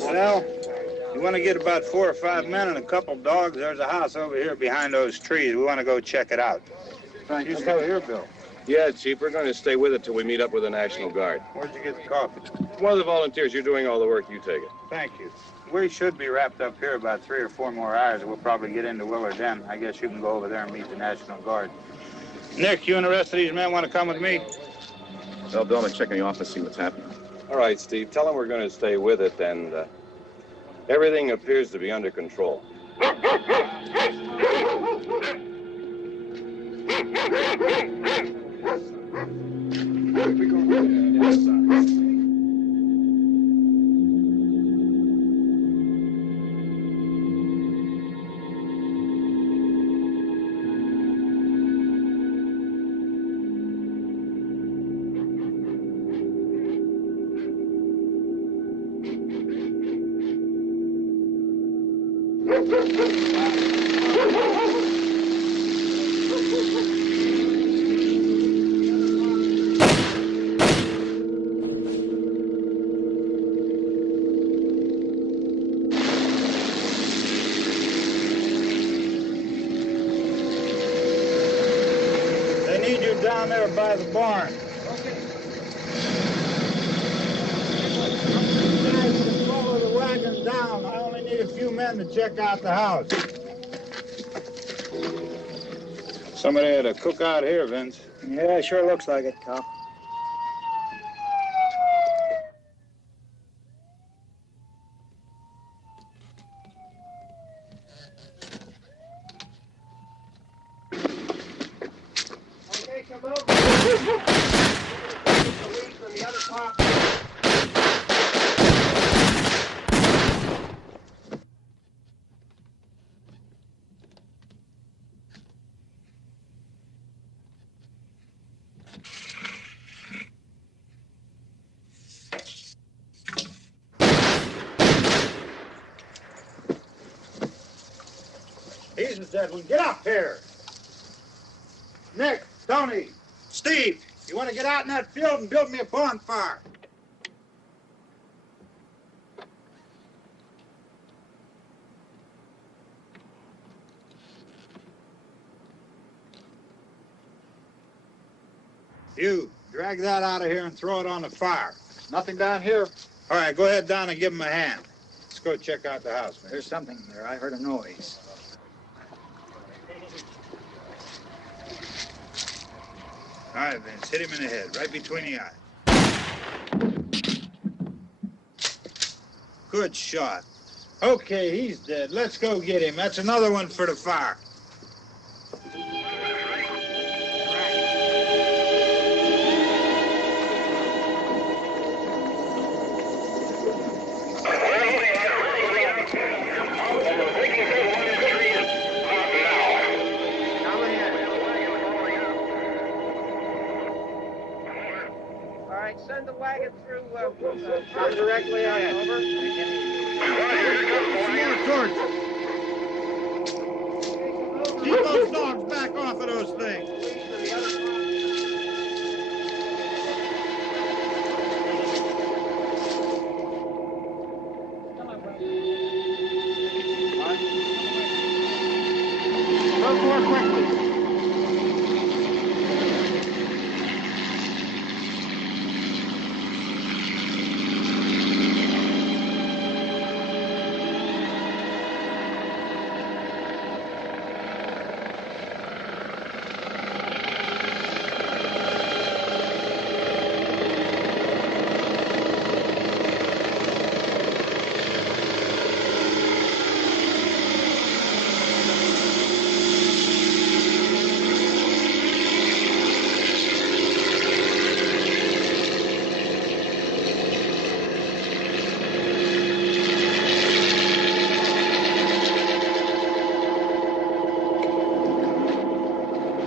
Well, you want to get about 4 or 5 men and a couple dogs, there's a house over here behind those trees. We want to go check it out. You still here, Bill? Yeah, Chief, we're going to stay with it till we meet up with the National Guard. Where'd you get the coffee? One of the volunteers, you're doing all the work, you take it. Thank you. We should be wrapped up here about 3 or 4 more hours. We'll probably get into Willard then. I guess you can go over there and meet the National Guard. Nick, you and the rest of these men want to come with me? Well, Bill, I'm going to check in the office, see what's happening. All right, Steve, tell them we're going to stay with it, and everything appears to be under control. They need you down there by the barn. Guys can follow the wagon down. I only need a few men to check out the house. Somebody had a cookout here, Vince. Yeah, it sure looks like it, Cop. Okay, come over. Police and the other cops. He's the dead one. Get up here. Nick, Tony, Steve, you want to get out in that field and build me a bonfire? You, drag that out of here and throw it on the fire. Nothing down here. All right, go ahead down and give him a hand. Let's go check out the house, man. There's something there. I heard a noise. All right, Vince, hit him in the head, right between the eyes. Good shot. Okay, he's dead. Let's go get him. That's another one for the fire. All right, send the wagon through directly out. Over. More torches. Keep those dogs back off of those things. Go more quickly.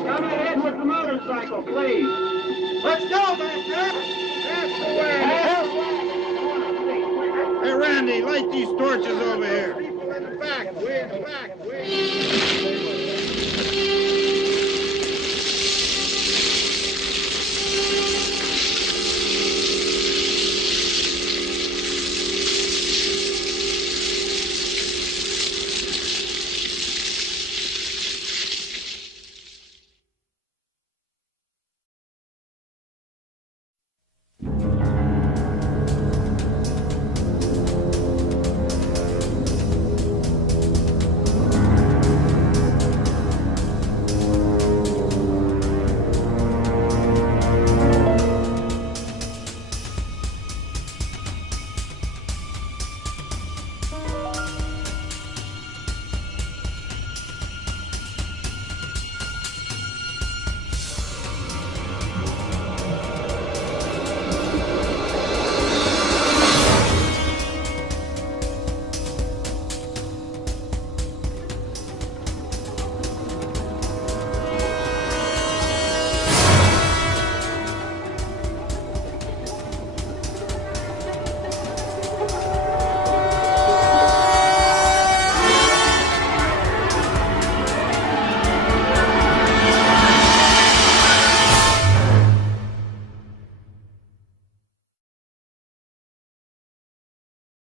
Come ahead with the motorcycle, please. Let's go back there. That's the way. Hey, Randy, light these torches over here. People in the back, way in the back, way.